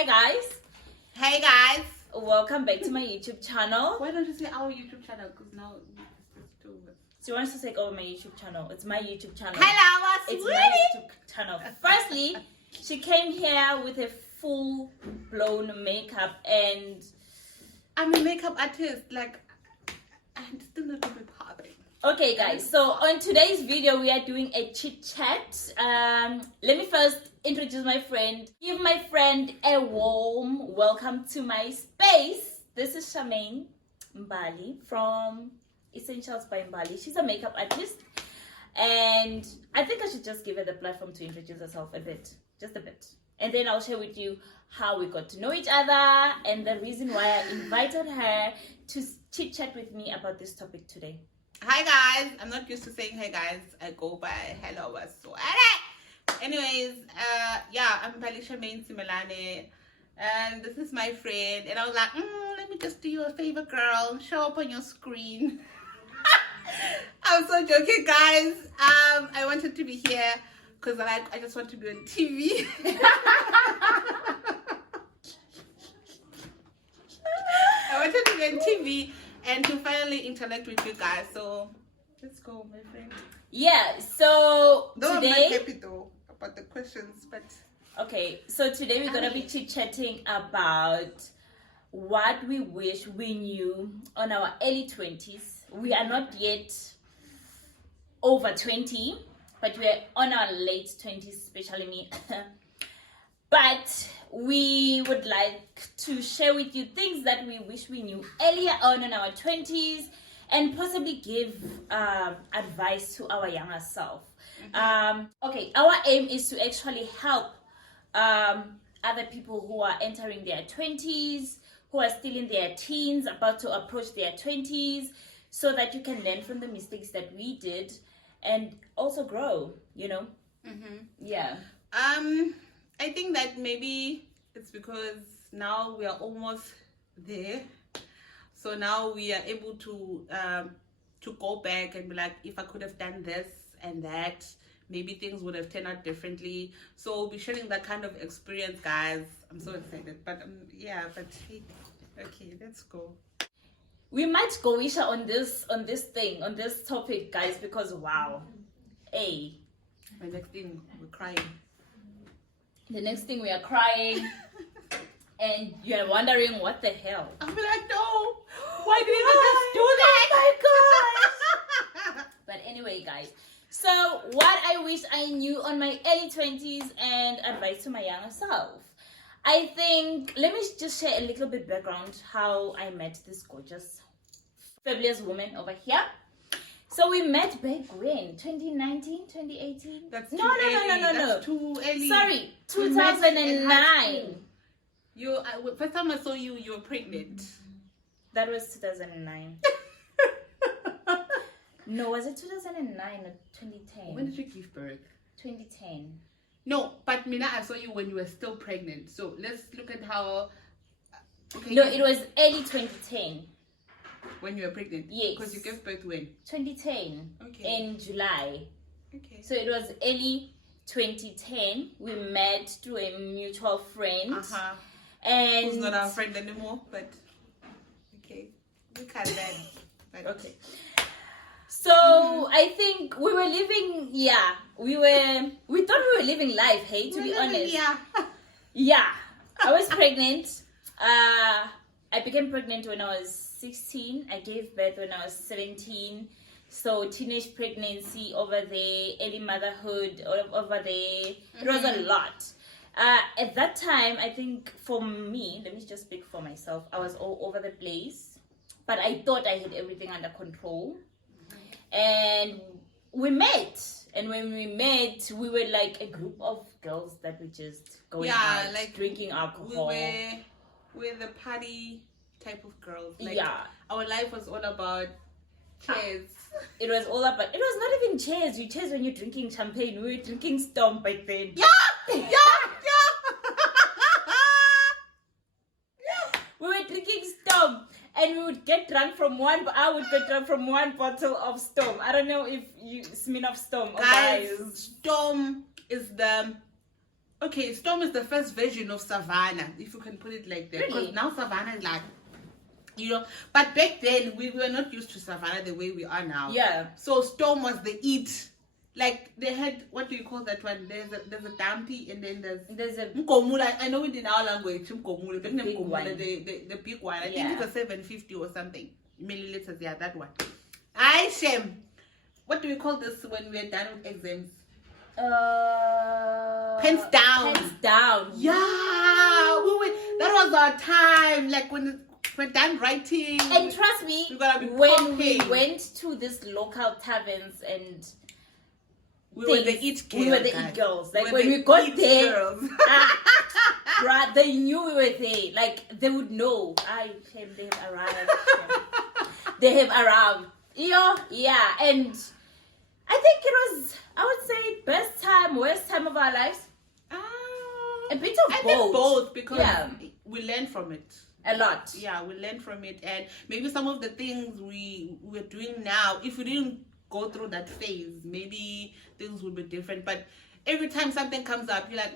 Hi guys, Hey guys! welcome back to my YouTube channel. Why don't you say our YouTube channel? Because now it's too much. She wants to take over my YouTube channel. It's my YouTube channel. Hello, It's sweetie! my YouTube channel. Firstly, she came here with a full-blown makeup and... I'm a makeup artist. Like, I'm still not even popping. Okay guys, so on today's video we are doing a chit chat. Let me first introduce my friend. Give my friend a warm welcome to my space. This is Charmaine Mbali from Essentials by Mbali. She's a makeup artist and I think I should just give her the platform to introduce herself a bit, just a bit. And then I'll share with you how we got to know each other and the reason why I invited her to chit chat with me about this topic today. Hi guys! I'm not used to saying hey guys. I go by hello so. Anyways, I'm Balisha Main Simelane. And this is my friend. And I was like, let me just do you a favor, girl. Show up on your screen. I'm so joking, guys. I wanted to be here because I just want to be on TV. I wanted to be on TV and to finally interact with you guys. So let's go, my friend. Yeah, so Though today... I'm not happy though about the questions, but... Okay, so today we're going to be chit-chatting about what we wish we knew on our early 20s. We are not yet over 20, but we're on our late 20s, especially me. But we would like to share with you things that we wish we knew earlier on in our 20s and possibly give advice to our younger self. Okay, our aim is to actually help other people who are entering their 20s, who are still in their teens, about to approach their 20s, so that you can learn from the mistakes that we did and also grow, you know? Yeah. I think that maybe it's because now we are almost there. So now we are able to go back and be like, if I could have done this and that, maybe things would have turned out differently. So we'll be sharing that kind of experience, guys. I'm so excited. But hey, okay, let's go. We might go Isha on this topic, guys, because wow. Hey. My next thing, we're crying. The next thing we are crying and you're wondering what the hell. I'll be like, no. Why do you even just do that? My gosh. But anyway, guys. So what I wish I knew on my early 20s and advice to my younger self. I think, let me just share a little bit background how I met this gorgeous, fabulous woman over here. So we met back when? 2019, 2018? That's No. That's too early. Sorry, 2009. First time I saw you, you were pregnant. That was 2009. No, was it 2009 or 2010? When did you give birth? 2010. No, but Mina, I saw you when you were still pregnant. So let's look at how... Okay, No, it was early 2010. When you were pregnant? Yes. Because you gave birth when? 2010. Okay. In July. Okay. So it was early 2010. We met through a mutual friend. Uh-huh. And who's not our friend anymore, but... Okay. We can't then. But... Okay. So I think we were living, we thought we were living life, hey, to be honest. Yeah. I was pregnant. I became pregnant when I was 16. I gave birth when I was 17. So teenage pregnancy over there, early motherhood over there. It was a lot. At that time, I think for me, let me just speak for myself, I was all over the place. But I thought I had everything under control. And we met. And when we met, we were like a group of girls that were just going out, like drinking alcohol. We're the party type of girls. Like, our life was all about cheers. It was all about, it was not even cheers. You cheers when you're drinking champagne. We were drinking Storm back then. We were drinking Storm. And we would get drunk from I would get drunk from one bottle of Storm. I don't know if you smell of Storm. Guys, Storm is the okay, Storm is the first version of Savannah, if you can put it like that. Because Really? now Savannah is like, you know, but back then we were not used to Savannah the way we are now. Yeah. So Storm was the it. Like they had, what do you call that one? There's a dumpy and then there's a Mkomula. I know it in our language, Mkomula. The big one. The big one. I Yeah. think it's a 750 or something milliliters. Yeah, that one. I shame. What do we call this when we're done with exams? Pens down. Pens down. Yeah, that was our time. Like when we're done writing. And trust me, we gotta be when we pumping. went to these local taverns and we were the it girls. We were the guys. it girls. Like We're when the we got it there, girls. bruh, they knew we were there. Like they would know. They have arrived. They have arrived. Yeah, and I think it was, I would say, best time, worst time of our lives. A bit of I both. think both because Yeah. we learned from it. A lot. Yeah, we learned from it, and maybe some of the things we're doing now, if we didn't go through that phase, maybe things would be different. But every time something comes up, you're like,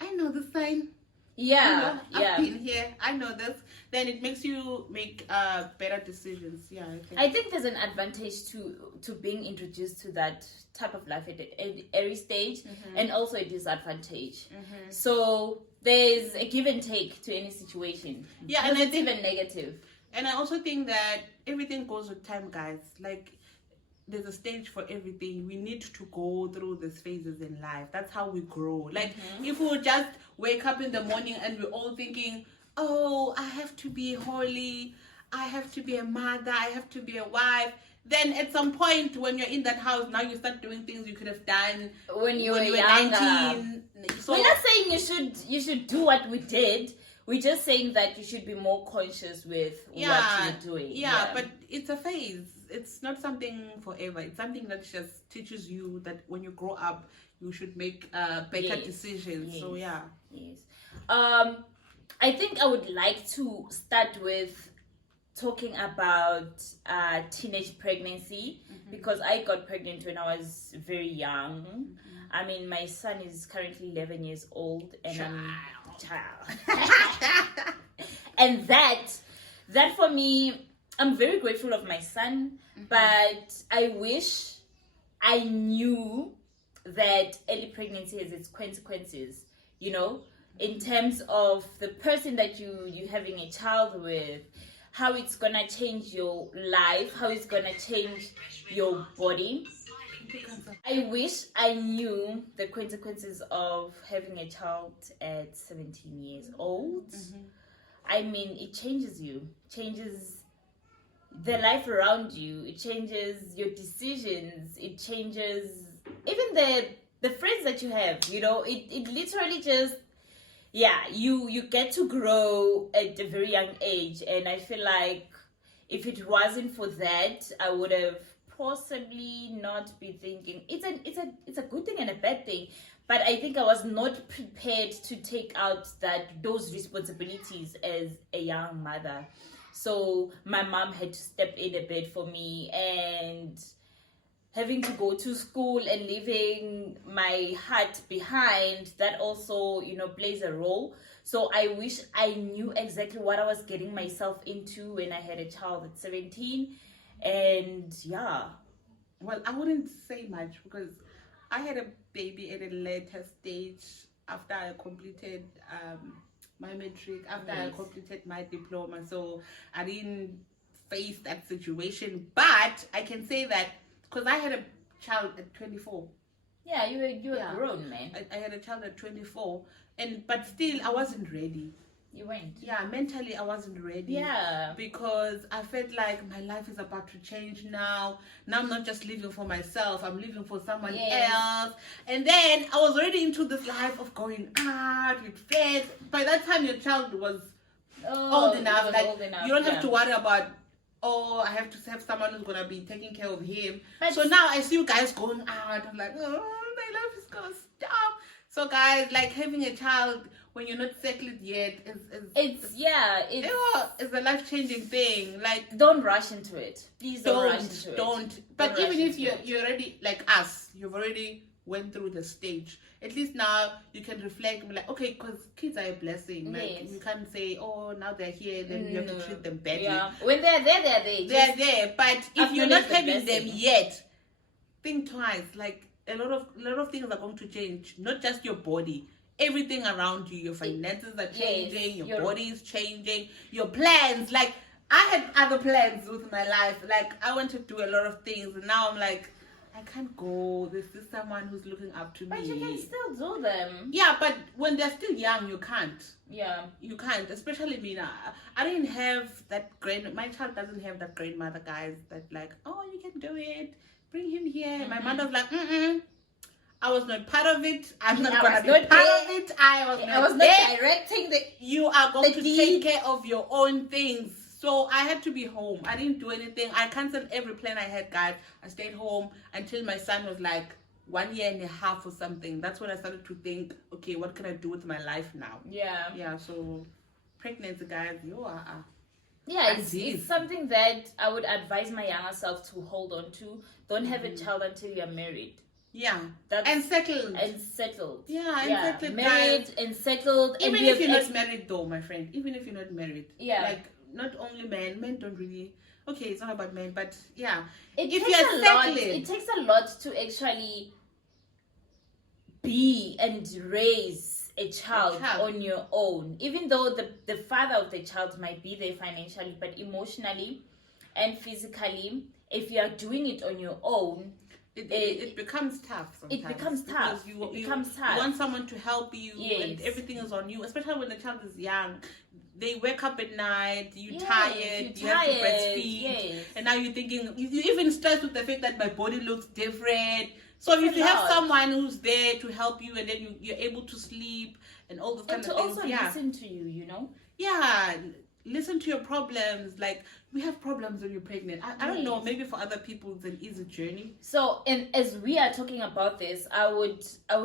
I know this sign. Yeah, I've been here. I know this. Then it makes you make better decisions. Yeah, I think there's an advantage to being introduced to that type of life at every stage, and also a disadvantage. So there's a give and take to any situation. Yeah, and I it's think even negative. And I also think that everything goes with time, guys. Like there's a stage for everything. We need to go through these phases in life. That's how we grow. Like if we just wake up in the morning and we're all thinking, oh, I have to be holy, I have to be a mother, I have to be a wife. Then at some point when you're in that house, now you start doing things you could have done when you were younger. 19. So, we're not saying you should do what we did. We're just saying that you should be more conscious with what you're doing. Yeah, but it's a phase. It's not something forever. It's something that just teaches you that when you grow up, you should make better decisions. Yes. So yeah. Yes. I think I would like to start with talking about teenage pregnancy because I got pregnant when I was very young. I mean, my son is currently 11 years old, and I'm child. And that for me, I'm very grateful of my son, but I wish I knew that early pregnancy has its consequences, you know, in terms of the person that you're having a child with, how it's gonna change your life, how it's gonna change your body. I wish I knew the consequences of having a child at 17 years old. I mean, it changes you, changes the life around you, it changes your decisions, it changes even the friends that you have, you know, it literally just, you get to grow at a very young age. And I feel like if it wasn't for that, I would have possibly not be thinking it's a good thing and a bad thing, but I think I was not prepared to take out those responsibilities as a young mother. So my mom had to step in a bit for me, and having to go to school and leaving my heart behind, that also, you know, plays a role. So I wish I knew exactly what I was getting myself into when I had a child at 17. And well, I wouldn't say much because I had a baby at a later stage after I completed my matric, after I completed my diploma. So I didn't face that situation, but I can say that because I had a child at 24. Yeah, you were grown, man. I had a child at 24, but still I wasn't ready. You went. Yeah, mentally I wasn't ready. Yeah. Because I felt like my life is about to change now. Now I'm not just living for myself, I'm living for someone else. And then I was already into this life of going out with friends. By that time your child was old enough. Like old enough, you don't have to worry about, I have to have someone who's gonna be taking care of him. But so now I see you guys going out. I'm like, my life is gonna stop. So guys, like having a child when you're not settled yet it's a life-changing thing. Like don't rush into it. Please don't rush into it. But even if you're already like us, you've already went through the stage. At least now you can reflect and be like, okay, because kids are a blessing. Like, Yes. you can't say, oh, now they're here, then you have to treat them badly. Yeah. When they're there, they're there. They're there. But if you're not having them blessing. yet, think twice. Like, a lot of things are going to change. Not just your body. Everything around you. Your finances are changing. Yes, your body is changing. Your plans. Like, I had other plans with my life. Like, I want to do a lot of things. And now I'm like, I can't go. This is someone who's looking up to me. But you can still do them. Yeah, but when they're still young, you can't. Yeah. You can't. Especially me now. I didn't have that my child doesn't have that grandmother, guys, that like, oh, you can do it. Bring him here. My mother was like, I was not part of it. I'm not going to be part of it. I was not directing the... You are going to take care of your own things. So I had to be home. I didn't do anything. I canceled every plan I had, guys. I stayed home until my son was like 1 year and a half or something. That's when I started to think, okay, what can I do with my life now? Yeah. Yeah, so pregnancy, guys, you are... Yeah, it's something that I would advise my younger self to hold on to. Don't have a child until you're married. Yeah, and settled. Yeah, and settled. Married guys. And settled. Even if you're not married, though, my friend. Even if you're not married. Yeah. Like, not only men don't really... Okay, it's not about men, but yeah. It takes a lot to actually be and raise a child on your own. Even though the father of the child might be there financially, but emotionally and physically, if you are doing it on your own, it becomes tough sometimes. It becomes tough. You want someone to help you, and everything is on you, especially when the child is young. They wake up at night, you're tired, you have to breastfeed, and now you're thinking, you even stressed with the fact that my body looks different. So if you have someone who's there to help you, and then you're able to sleep and all those kind of things. And to also listen to you, you know? Yeah, listen to your problems. Like, we have problems when you're pregnant. I don't know, maybe for other people it's an easy journey. So, and as we are talking about this, I would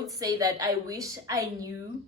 say that I wish I knew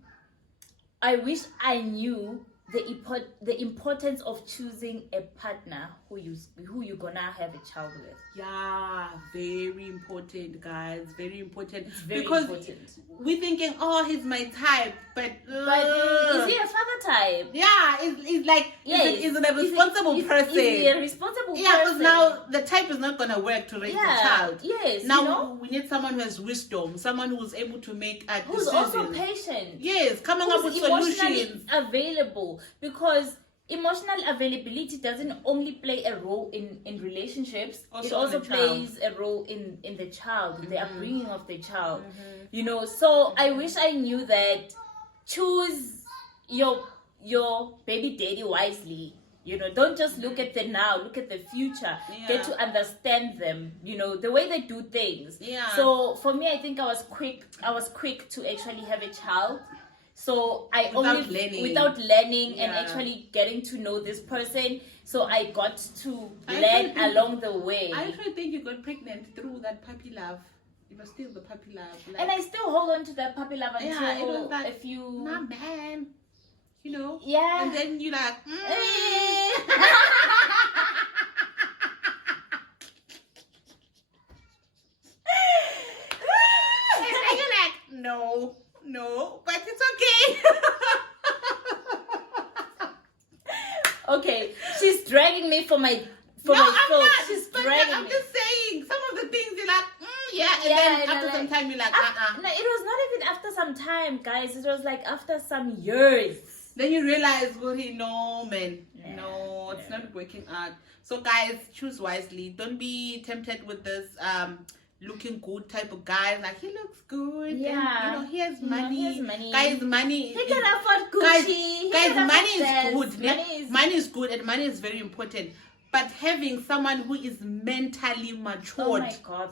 the importance of choosing a partner who you're gonna have a child with. Yeah, very important, guys. Very important. It's very because important. We're thinking, oh, he's my type, but is he a father type? Yeah, it's like he's a responsible person. Is he a responsible person? Yeah, because now the type is not gonna work to raise the child. Yes. Now we need someone who has wisdom, someone who's able to make a who's decision. also patient. Yes, coming up with solutions. Available, because emotional availability doesn't only play a role in relationships, it also plays a role in the child, the upbringing of the child. You know, so I wish I knew that. Choose your baby daddy wisely. You know, don't just look at the now, look at the future. Get to understand them, you know, the way they do things. So for me, I think I was quick to actually have a child. So without learning and actually getting to know this person. So I got to learn along the way. I actually think you got pregnant through that puppy love. It was still the puppy love. Like, and I still hold on to that puppy love until it was like, a few... Nah, man. You know? Yeah. And then you're like... and you're like, no, but it's okay. Okay, she's dragging me for my throat. She's dragging me. I'm just saying, some of the things you're like, and then after some time you're like, No, it was not even after some time, guys. It was like after some years. Then you realize, no, man. No, it's not working out. So guys, choose wisely. Don't be tempted with this looking good type of guy. Like, he looks good. Yeah. And, he has money. He has money. Guys, money. He can afford Gucci. Guys, money is good, and money is very important. But having someone who is mentally matured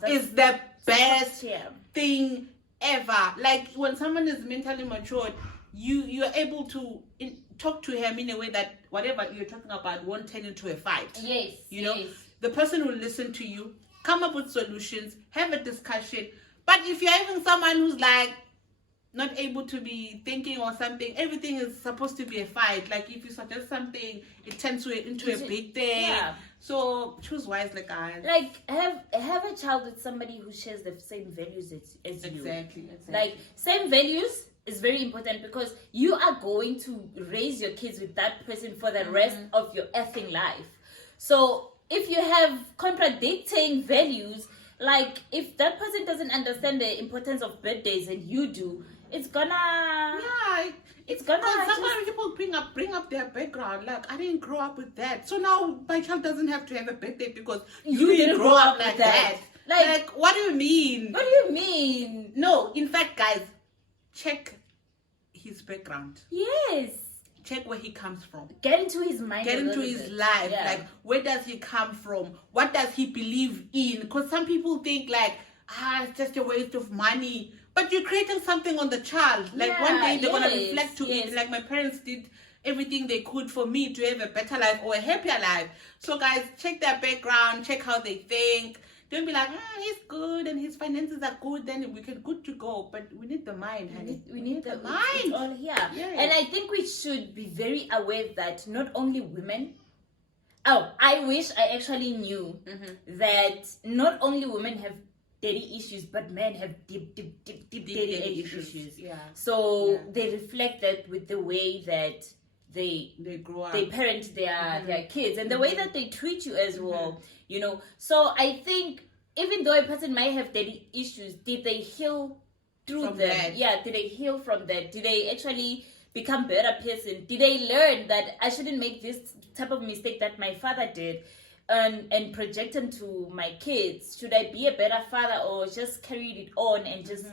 is the best thing ever. Like, when someone is mentally matured, you're able to talk to him in a way that whatever you're talking about won't turn into a fight. Yes. You know, the person will listen to you, come up with solutions, have a discussion. But if you're having someone who's like, not able to be thinking or something. Everything is supposed to be a fight. Like if you suggest something, it turns into a big thing. Yeah. So choose wisely, guys. Like have a child with somebody who shares the same values as you. Exactly. Like same values is very important, because you are going to raise your kids with that person for the rest of your effing life. So if you have contradicting values, like if that person doesn't understand the importance of birthdays and you do, it's gonna Because gonna sometimes people bring up their background. Like, I didn't grow up with that, so now my child doesn't have to have a birthday because you didn't grow up like that. Like, what do you mean? What do you mean? No, in fact, guys, check his background. Yes. Check where he comes from. Get into his mind. Get into his life. Yeah. Like, where does he come from? What does he believe in? Because some people think like, it's just a waste of money. But you're creating something on the child. Like one day they're gonna reflect to it. Like my parents did everything they could for me to have a better life or a happier life. So guys, check their background, check how they think. Don't be like, he's good and his finances are good, then we can good to go. But we need the mind, honey. We need the mind. It's all here. Yes. And I think we should be very aware that not only women. Oh, I wish I actually knew that not only women have daddy issues, but men have deep daddy issues. Yeah. So they reflect that with the way that they grow up, they parent their kids, and the way that they treat you as well. You know. So I think even though a person might have daddy issues, did they heal through from them? that? Yeah. Did they heal from that? Did they actually become better person? Did they learn that I shouldn't make this type of mistake that my father did? And project them to my kids? Should I be a better father or just carried it on and just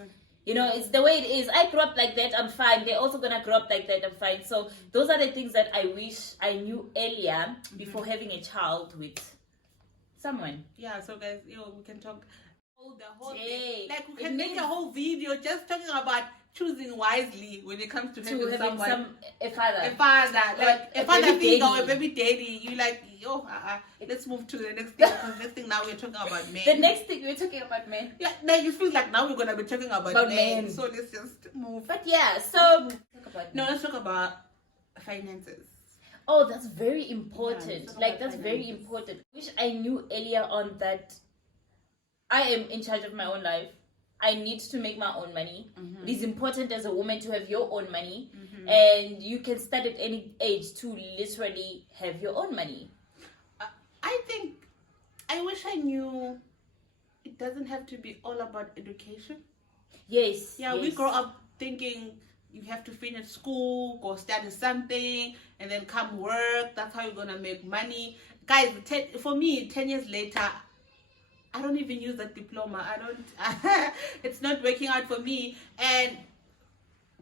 it's the way it is? I grew up like that, I'm fine. They're also gonna grow up like that, I'm fine. So those are the things that I wish I knew earlier before having a child with someone. Yeah, so guys, we can talk the whole Day. thing. Like we can make a whole video just talking about choosing wisely when it comes to having someone. A father. A father. Like a father baby figure or a daddy. baby daddy. You like, let's move to the next thing, because next thing now we're talking about men. The next thing we're talking about men. Yeah, like it feels like now we're gonna be talking about men. So let's just move. But yeah, so let's talk about finances. Oh, that's very important. Yeah, that's very important. Wish I knew earlier on that I am in charge of my own life. I need to make my own money. It is important as a woman to have your own money. And you can start at any age to literally have your own money. I wish I knew it doesn't have to be all about education. Yes. Yeah, we grow up thinking you have to finish school, go study something, and then come work. That's how you're going to make money. Guys, for me, 10 years later, I don't even use that diploma. It's not working out for me. And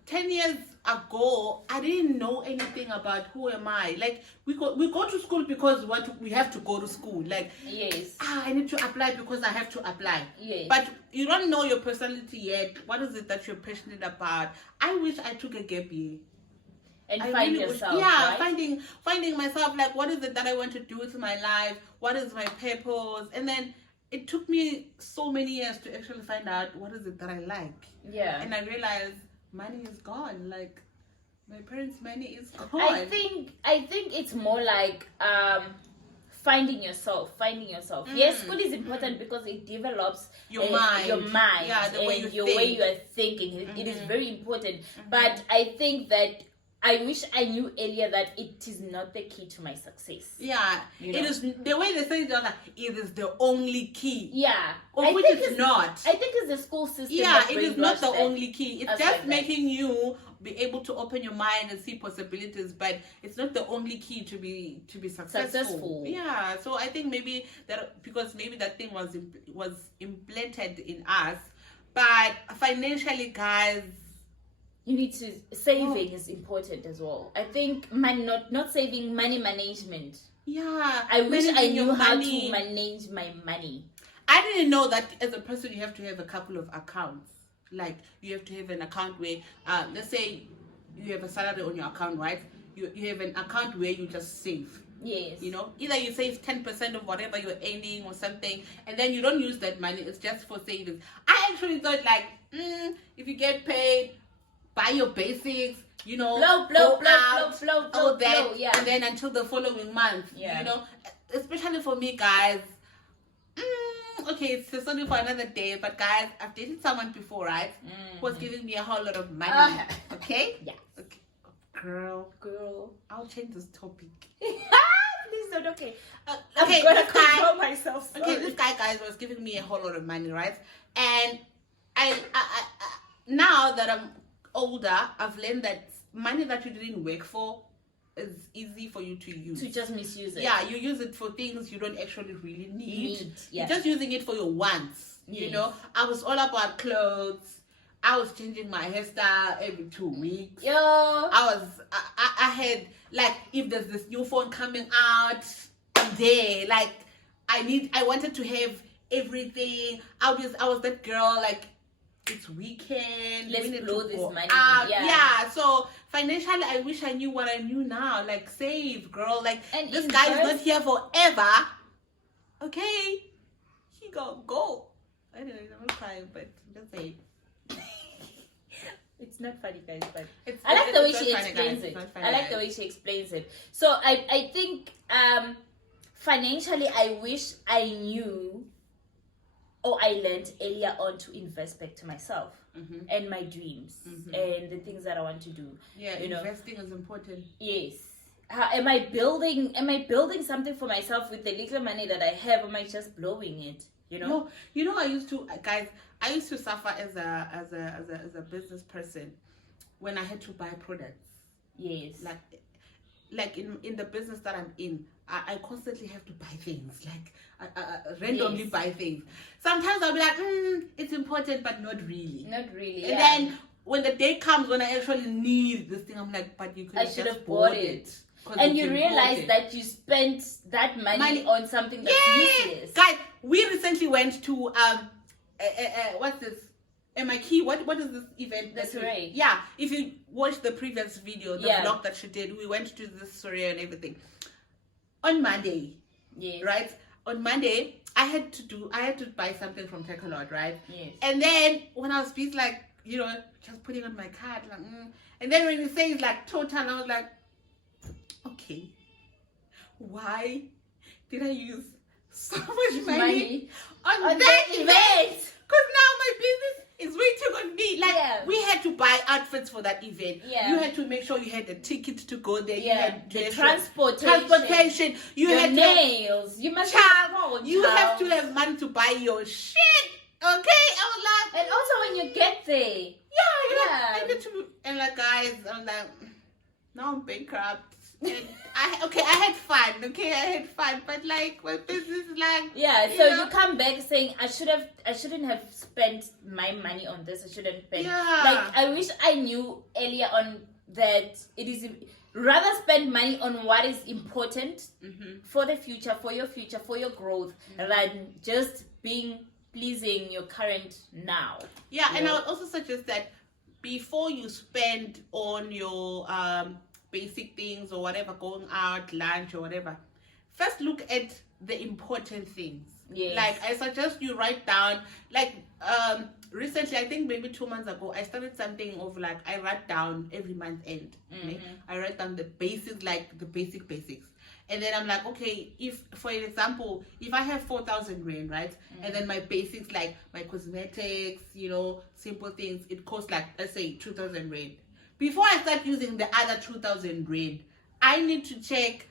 10 years ago, I didn't know anything about who am I. Like, we go to school because we have to go to school. Like, yes. I need to apply because I have to apply. Yes. But you don't know your personality yet. What is it that you're passionate about? I wish I took a gap year. And find yourself. Yeah, right? finding myself. Like, what is it that I want to do with my life? What is my purpose? And then it took me so many years to actually find out what is it that I like. Yeah. And I realized money is gone. Like, my parents' money is gone. I think it's more like finding yourself. Yes, school is important because it develops your mind. Yeah, the way you way you are thinking. It is very important. But I think that I wish I knew earlier that it is not the key to my success. Yeah, it is the way they say it. It is the only key. Yeah, which it's not. I think it's the school system. Yeah, it is not the only key. It's just like making you be able to open your mind and see possibilities, but it's not the only key to be successful. Yeah, so I think maybe that because maybe that thing was implanted in us, but financially, guys. You need to saving is important as well. I think not saving, money management. Yeah, I wish I knew how to manage my money. I didn't know that as a person you have to have a couple of accounts. Like you have to have an account where, let's say, you have a salary on your account, right? You have an account where you just save. Yes. You know, either you save 10% of whatever you're earning or something, and then you don't use that money. It's just for savings. I actually thought like, if you get paid, buy your basics, you know, blow, go out, all that, blow, yeah. and then until the following month, Yeah. you know, especially for me, guys. Okay, it's sorry for another day, but guys, I've dated someone before, right? Who was giving me a whole lot of money. Okay? Yeah. Okay. Girl, I'll change this topic. Please don't. Okay. Okay, I'm gonna this guy, control myself. okay, this guy, guys, was giving me a whole lot of money, right? And I now that I'm older, I've learned that money that you didn't work for is easy for you to use. To just misuse it. Yeah, you use it for things you don't actually really need. Yeah. You're just using it for your wants. Yes. You know, I was all about clothes. I was changing my hairstyle every 2 weeks. Yo. I had, like, if there's this new phone coming out, I'm there. Like, I wanted to have everything. I was that girl, like, it's weekend. Let's we need blow to this go money. out. Yeah. So financially, I wish I knew what I knew now. Like, save, girl. Like, And this guy is not here forever. Okay, he gonna go. Anyways, I'm not crying, but I'm just saying. It's not funny, guys, but It's I like the way not she funny, explains guys. it. It's not funny, I like guys. the way she explains it. So I think financially, I wish I knew or I learned earlier on to invest back to myself and my dreams and the things that I want to do. Yeah, you know. investing is important. Yes. Am I building something for myself with the little money that I have? Or am I just blowing it? You know? No, you know, I used to suffer as a business person when I had to buy products. Yes. Like in the business that I'm in, I constantly have to buy things. Like I randomly buy things. Sometimes I'll be like, it's important, but not really. Not really. And then when the day comes when I actually need this thing, I'm like, but you could I have should just have bought it. And you realize that you spent that money on something that's useless. Guys, we recently went to what's this? MIT, what is this event? The soiree. Yeah, if you watch the previous video, the Yeah. vlog that she did, we went to this soiree and everything. On Monday, Yes. right? On Monday, I had to buy something from Takealot, right? Yes. And then when I was busy, like, you know, just putting on my card, like, and then when you say it's like total, I was like, okay, why did I use so much money on that event? Because now my business is waiting on me. Like, we had to buy outfits for that event. Yeah. You had to make sure you had a ticket to go there. Yeah. You had The to transportation. You Your had nails. You must you have to have money to buy your shit. Okay? I was like, And also when you get there. I need to, and like, guys, I'm like, now I'm bankrupt. And I had fun, but like my business is like, so you come back saying I shouldn't have spent my money on this. I shouldn't spend. Like, I wish I knew earlier on that it is rather spend money on what is important for the future, for your growth, than just pleasing your current now. Yeah, and I would also suggest that before you spend on your basic things or whatever, going out, lunch or whatever, first look at the important things. Yes. Like, I suggest you write down, like, recently, I think maybe 2 months ago, I started something of like, I write down every month end. Okay? I write down the basics, like the basics. And then I'm like, okay, if, for example, if I have 4,000 rand, right? And then my basics, like my cosmetics, you know, simple things, it costs like, let's say 2,000 rand. Before I start using the other 2,000 rand, I need to check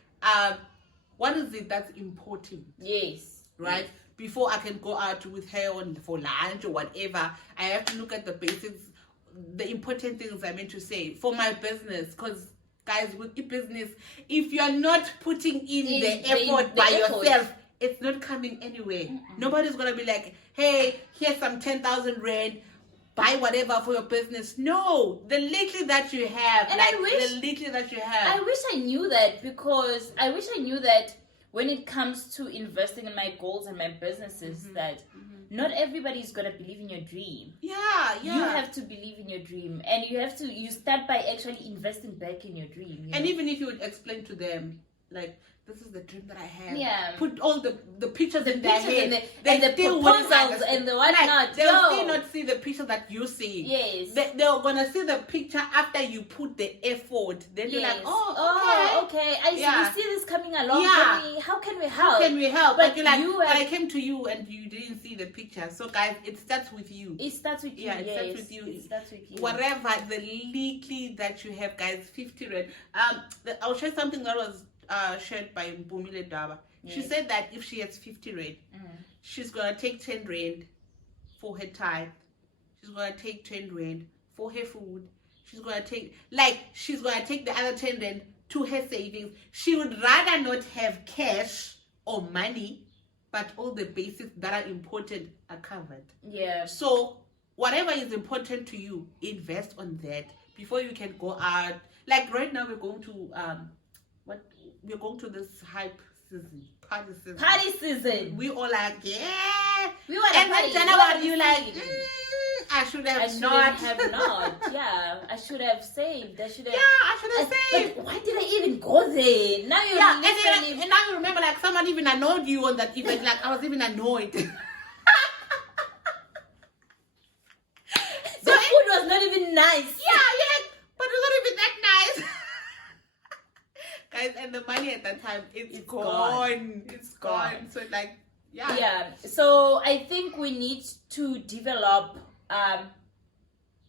what is it that's important. Yes. Right? Yes. Before I can go out with her for lunch or whatever, I have to look at the basics, the important things I meant to say for my business. Because, guys, with e-business, if you're not putting in the effort by yourself, it's not coming anywhere. Nobody's going to be like, hey, here's some 10,000 rand. Buy whatever for your business. No, the little that you have, and the little that you have. I wish I knew that, because I wish I knew that when it comes to investing in my goals and my businesses, that not everybody is gonna believe in your dream. Yeah. You have to believe in your dream, and you start by actually investing back in your dream. And even if you would explain to them, like, this is the dream that I have. Yeah. Put all the pictures in their pictures head. and the still wouldn't proposals understand. and the whatnot. Like, they'll Yo. still not see the picture that you see. Yes. They're gonna see the picture after you put the effort. Then you're like, oh, okay. I see this coming along. Yeah. How can we help? How can we help? But you're like, but I came to you and you didn't see the picture. So guys, it starts with you. It starts with you. Yeah, it starts with you. It starts with you. Whatever the leaky that you have, guys, 50 rand. I'll share something that was shared by Bumile Daba. She said that if she has 50 rand, she's gonna take 10 rand for her tithe. She's gonna take 10 rand for her food. She's gonna take the other 10 rand to her savings. She would rather not have cash or money, but all the basics that are important are covered. Yeah. So whatever is important to you, invest on that before you can go out. Like right now, we're going to this hype season, party season. Party season. We all like, yeah. We want and party. then January, you like, I should have not. Yeah, I should have saved. I should have. Yeah, I should have saved. But why did I even go there? Now you're and now you remember, like, someone even annoyed you on that event. Like, I was even annoyed. The food was not even nice. Yeah, but it's not even that nice. Guys, and the money at that time, it's gone. It's gone. So, like, yeah. So, I think we need to develop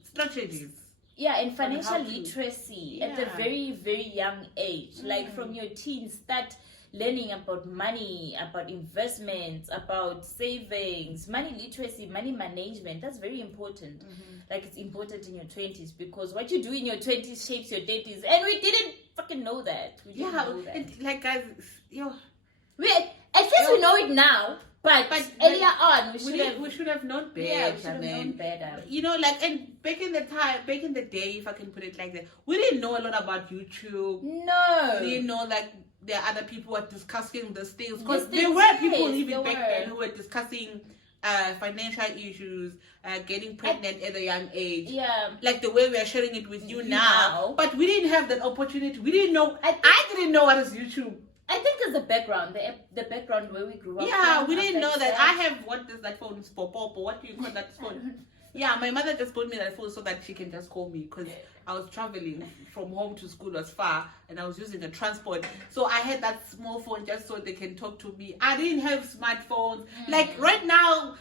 strategies. Yeah, and financial literacy at a very, very young age. Like, from your teens, start learning about money, about investments, about savings, money literacy, money management. That's very important. Like, it's important in your 20s because what you do in your 20s shapes your 30s. And we didn't fucking know that. We didn't know that. Like, guys, at least we know it now. But earlier on, we should have known better. Yeah, we should have known better. You know, like, and back in the day, if I can put it like that, we didn't know a lot about YouTube. No. We didn't know, like, there are other people who are discussing these things. Because there were people even back then who were discussing financial issues, getting pregnant at a young age. Yeah. Like the way we are sharing it with you now. But we didn't have that opportunity. We didn't know. I didn't know what is YouTube. I think there's the background, the background where we grew up. Yeah, we didn't know that. I have, what is that phone? Popo. What do you call that phone? Yeah, my mother just bought me that phone so that she can just call me because I was traveling from home to school, was far, and I was using a transport. So I had that small phone just so they can talk to me. I didn't have smartphones. Like right now,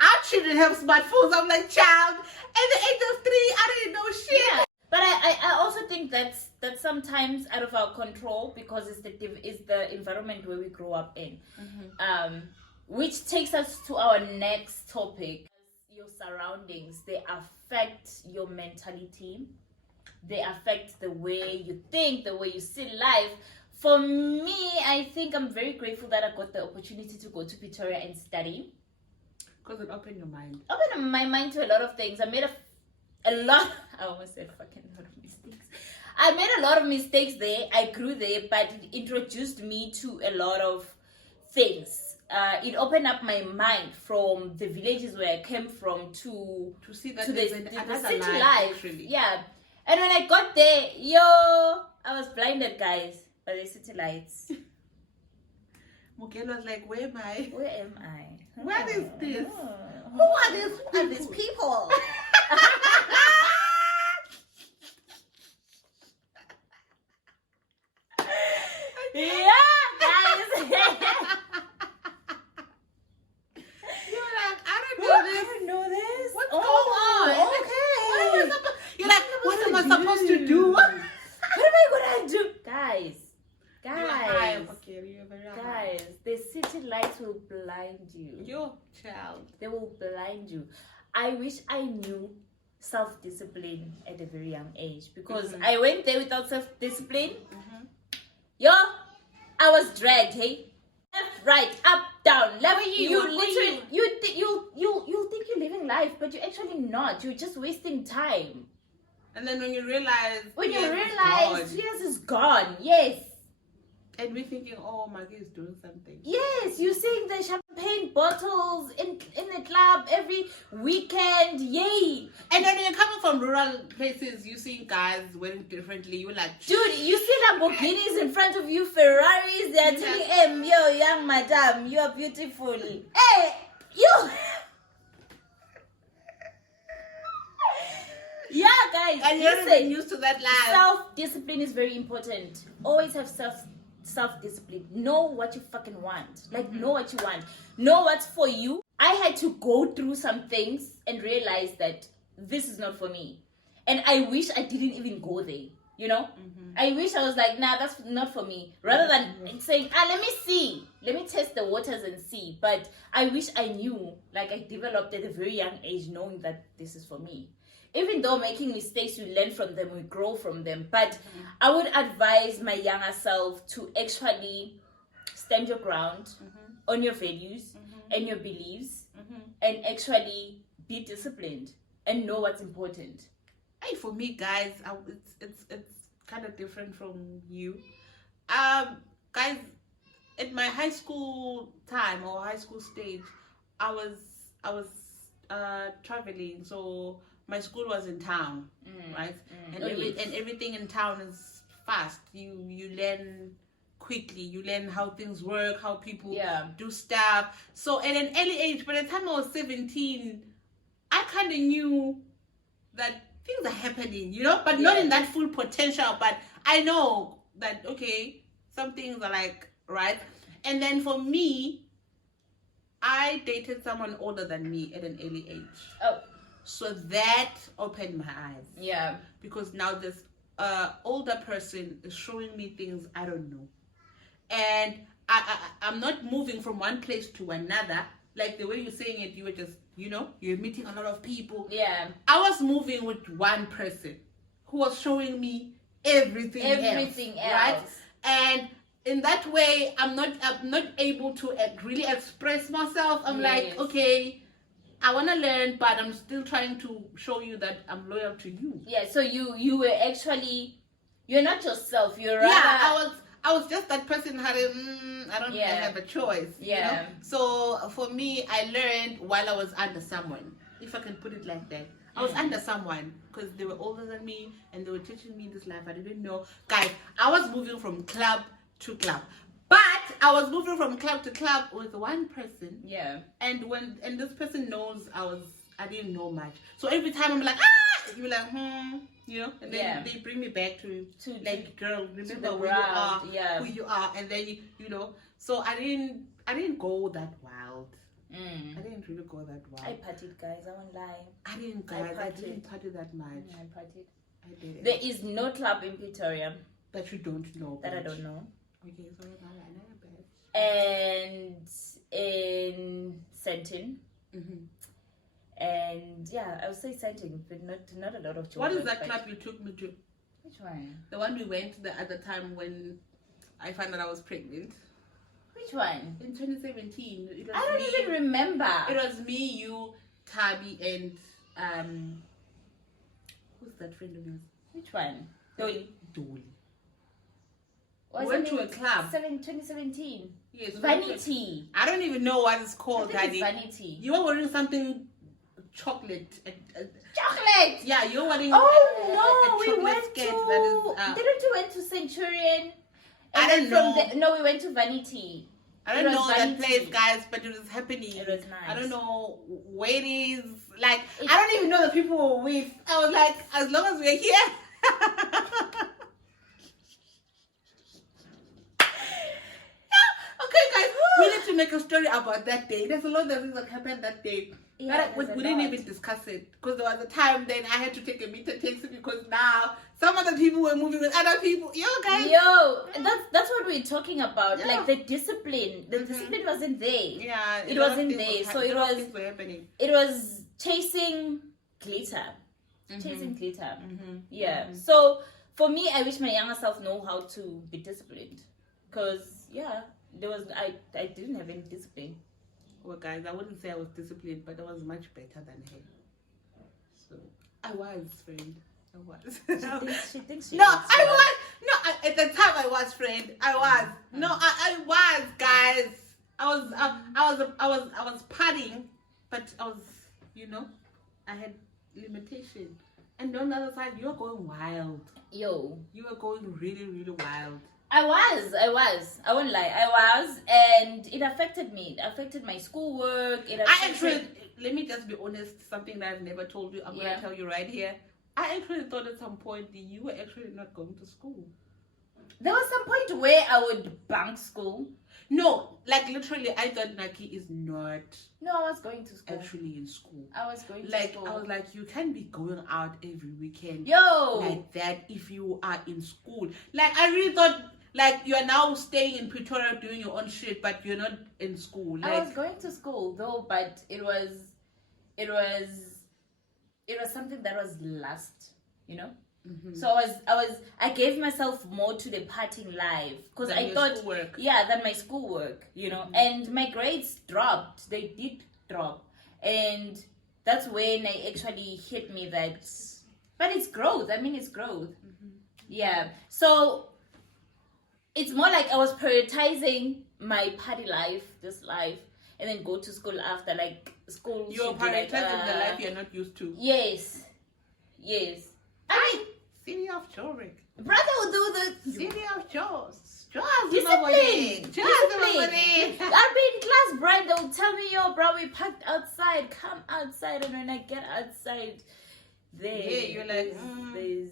our children have smartphones. I'm like, child, at the age of 3, I didn't know shit. Yeah. But I also think that's sometimes out of our control because it's the environment where we grow up in. Which takes us to our next topic. Your surroundings, they affect your mentality. They affect the way you think, the way you see life. For me, I think I'm very grateful that I got the opportunity to go to Pretoria and study. Because it opened your mind. Opened my mind to a lot of things. I made I almost said fucking lot of mistakes. I made a lot of mistakes there. I grew there, but it introduced me to a lot of things. It opened up my mind from the villages where I came from to see that to the city life. Actually. Yeah. And when I got there, I was blinded, guys, by the city lights. Mugelo was like, where am I? Where am I? What is this? Who are these people? Yeah, guys. You're like, I don't know this. What's going on? Okay. You're like, what am I supposed to do? What am I gonna do? Guys, the city lights will blind you. Your child. They will blind you. I wish I knew self-discipline at a very young age because I went there without self-discipline. I was dragged, hey? Left, right, up, down, left. You think you're living life, but you're actually not. You're just wasting time. And then when you realize 2 years is gone. Yes. And we're thinking, oh, Maggie is doing something. Yes, you're seeing the champagne bottles in the club every weekend. Yay! And then you're coming from rural places, you see guys wearing differently. You're like, dude, you see Lamborghinis in front of you, Ferraris. They're telling him, yo, young madam, you are beautiful. Hey, you. Yeah, guys. and you're not even used to that life. Self-discipline is very important. Always have self-discipline. Know what you fucking want. Like, know what you want. Know what's for you. I had to go through some things and realize that this is not for me. And I wish I didn't even go there. You know? I wish I was like, nah, that's not for me. Rather than saying, let me see. Let me test the waters and see. But I wish I knew. Like, I developed at a very young age knowing that this is for me. Even though making mistakes, we learn from them, we grow from them. But I would advise my younger self to actually stand your ground on your values and your beliefs and actually be disciplined and know what's important. Hey, for me, guys, it's kind of different from you. Guys, at my high school time or high school stage, I was traveling, so my school was in town, right? And everything in town is fast. You learn quickly. You learn how things work, how people do stuff. So at an early age, by the time I was 17, I kind of knew that things are happening, you know, but not in that full potential. But I know that, okay, some things are like, right? And then for me, I dated someone older than me at an early age. Oh. So that opened my eyes. Yeah. Because now this older person is showing me things I don't know. And I'm not moving from one place to another. Like the way you're saying it, you were just, you know, you're meeting a lot of people. Yeah. I was moving with one person who was showing me everything else. Right? And in that way, I'm not able to really express myself. I'm like, okay, I want to learn, but I'm still trying to show you that I'm loyal to you. Yeah, so you were actually, you're not yourself. You're rather... I was just that person who had I don't have a choice. Yeah. You know? So for me, I learned while I was under someone, if I can put it like that. I was under someone because they were older than me and they were teaching me this life I didn't know. Guys, I was moving from club to club. But I was moving from club to club with one person. Yeah. And this person knows I didn't know much. So every time I'm like, you're like, you know, and then they bring me back to like, girl, remember who you are, and then you know. So I didn't go that wild. I didn't really go that wild. I partied, guys. I won't lie. I didn't party that much. I partied. I did. There is no club in Pretoria that you don't know. That I don't know. Okay, so and in Sentin. And yeah, I would say Sentin, but not a lot of children. What is that club you took me to? Which one? The one we went the other time when I found that I was pregnant. Which one? In 2017. It was I don't even remember. It was me, you, Tabi, and who's that friend of yours? Which one? Dolly. We went to a club. 2017. Yes. Vanity. I don't even know what it's called, Daddy. Vanity. You were wearing something chocolate. Chocolate. Yeah, you're wearing. Oh no, we went to. Didn't we went to Centurion? I don't know. We went to Vanity. I don't know that place, guys, but it was happening. It was nice. I don't know where it is. Like, I don't even know the people we were with. I was like, as long as we're here. Okay, guys, we need to make a story about that day. There's a lot of things that happened that day. Yeah, we didn't even discuss it because there was a time then I had to take a meter taxi because now some of the people were moving with other people. Guys. That's what we're talking about. Yeah. Like the discipline. The discipline wasn't there. Yeah, it wasn't there. So it was chasing glitter. Chasing glitter. Yeah. So for me, I wish my younger self know how to be disciplined. Because I didn't have any discipline. Well, guys, I wouldn't say I was disciplined, but I was much better than her. So I was, friend. I was. She thinks she No, was. I was. No, at the time I was, friend. I was. No, I was, guys. I was partying, but I was, I had limitation. And on the other side, you were going wild. Yo. You were going really, really wild. I was. I won't lie. I was, and it affected me. It affected my schoolwork. Let me just be honest, something that I've never told you. I'm going to tell you right here. I actually thought at some point that you were actually not going to school. There was some point where I would bunk school. No, like literally, I thought Naki is not. No, I was going to school. Actually in school. I was going to school. I was like, you can't be going out every weekend. Yo! Like that if you are in school. Like, I really thought, like, you are now staying in Pretoria doing your own shit, but you're not in school. Like, I was going to school, though, but it was something that was last, So I gave myself more to the partying life because I thought, than my schoolwork, and my grades dropped. They did drop, and that's when I actually hit me that, but it's growth. I mean, it's growth. Yeah. So it's more like I was prioritizing my party life, this life, and then go to school after, like school. You're prioritizing the life you're not used to. Yes. City of Joburg. Brother will do the City of Joes. Discipline. I'll be in class, bro. They'll tell me, yo, bro, we parked outside. Come outside. And when I get outside, you're like, there's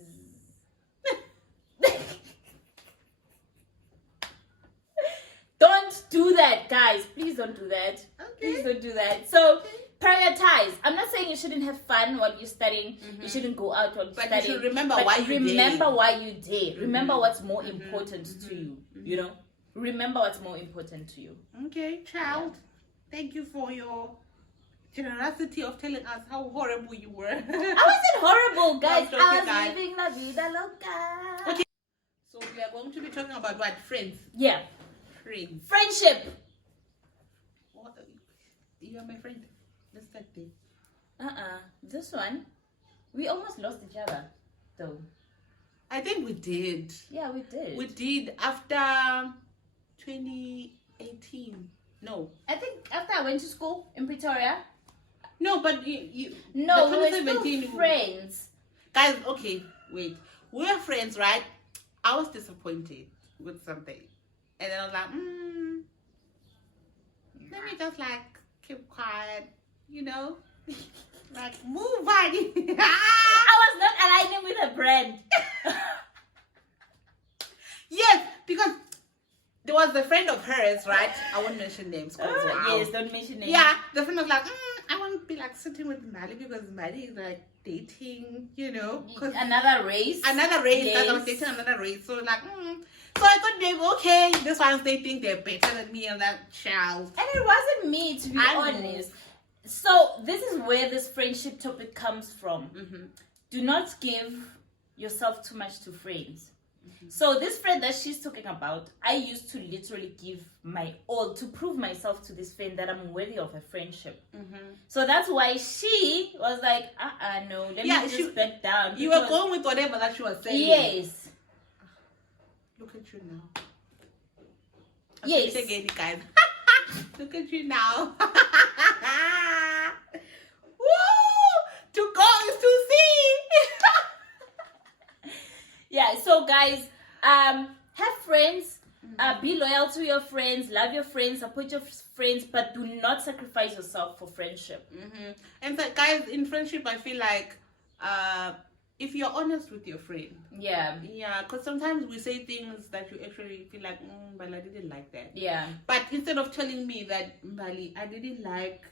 Don't do that, guys. Please don't do that. Okay. Please don't do that. So, prioritize. I'm not saying you shouldn't have fun while you're studying. You shouldn't go out while you're studying. But you should remember why you're there. Remember why you're there. Remember what's more important to you. Remember what's more important to you. Okay, child. Thank you for your generosity of telling us how horrible you were. I wasn't horrible, guys. I was living la vida loca. Okay. So we are going to be talking about what? Friends. Yeah. Friends. Friendship. What? You are my friend. Let's start there. This one, we almost lost each other, though. I think we did. Yeah, we did. We did after 2018. No. I think after I went to school in Pretoria. No, but you no, we were still friends. Guys, okay, wait. We were friends, right? I was disappointed with something. And then I was like, let me just like keep quiet, like move on. I was not aligning with her brand. Yes, because there was a friend of hers, right? I won't mention names. Yes, don't mention names. Yeah, the friend was like, I want to be like sitting with Mali because Mali is like dating, Another race. Yes. I was dating another race. So like, So I thought, babe, okay, this one's they think they're better than me and that child. And it wasn't me, to be honest. So this is where this friendship topic comes from. Do not give yourself too much to friends. So this friend that she's talking about, I used to literally give my all to prove myself to this friend that I'm worthy of a friendship. So that's why she was like, no, let me just back down. You were going with whatever that she was saying. Yes. Look at you now. Yes. Again, guys. Look at you now. Woo! To go is to see. Yeah, so guys, have friends, be loyal to your friends, love your friends, support your friends, but do not sacrifice yourself for friendship. And so, guys, in friendship, I feel like if you're honest with your friend. Yeah, because sometimes we say things that you actually feel like, but I didn't like that. Yeah. But instead of telling me that, Mbali, I didn't like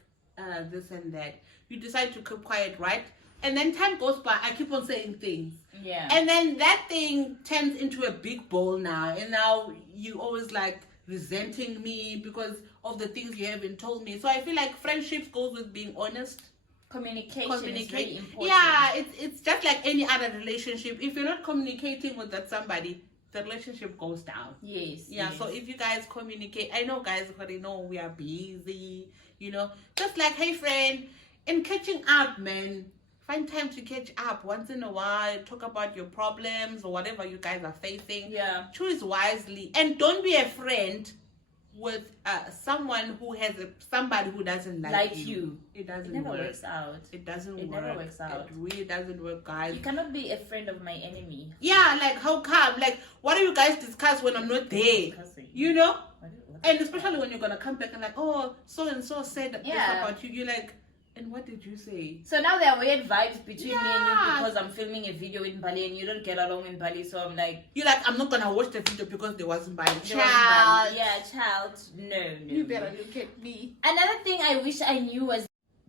this and that, you decide to keep quiet, right? And then time goes by, I keep on saying things. Yeah. And then that thing turns into a big ball now. And now you always like resenting me because of the things you haven't told me. So I feel like friendship goes with being honest. Communication is very important. Yeah, it's just like any other relationship. If you're not communicating with that somebody, the relationship goes down. Yes. Yeah, yes. So if you guys communicate, I know guys already know we are busy, just like, hey friend, and catching up, man. find time to catch up once in a while, talk about your problems or whatever you guys are facing. Yeah. Choose wisely, and don't be a friend with someone who has somebody who doesn't like you. It doesn't never work. Works out. It doesn't It work. never works out. It really doesn't work, guys. You cannot be a friend of my enemy. Yeah, like how come? Like, what do you guys discuss when I'm not there? Discussing. You know? What And especially when you're gonna come back and like, oh, so and so said this Yeah. about you. You're like, and what did you say? So now there are weird vibes between me and you Yeah. because I'm filming a video in Bali and you don't get along in Bali. So I'm like, You're like, I'm not gonna watch the video because there wasn't by there was child. Bali. Yeah, child. No. You better look at me. Another thing I wish I knew was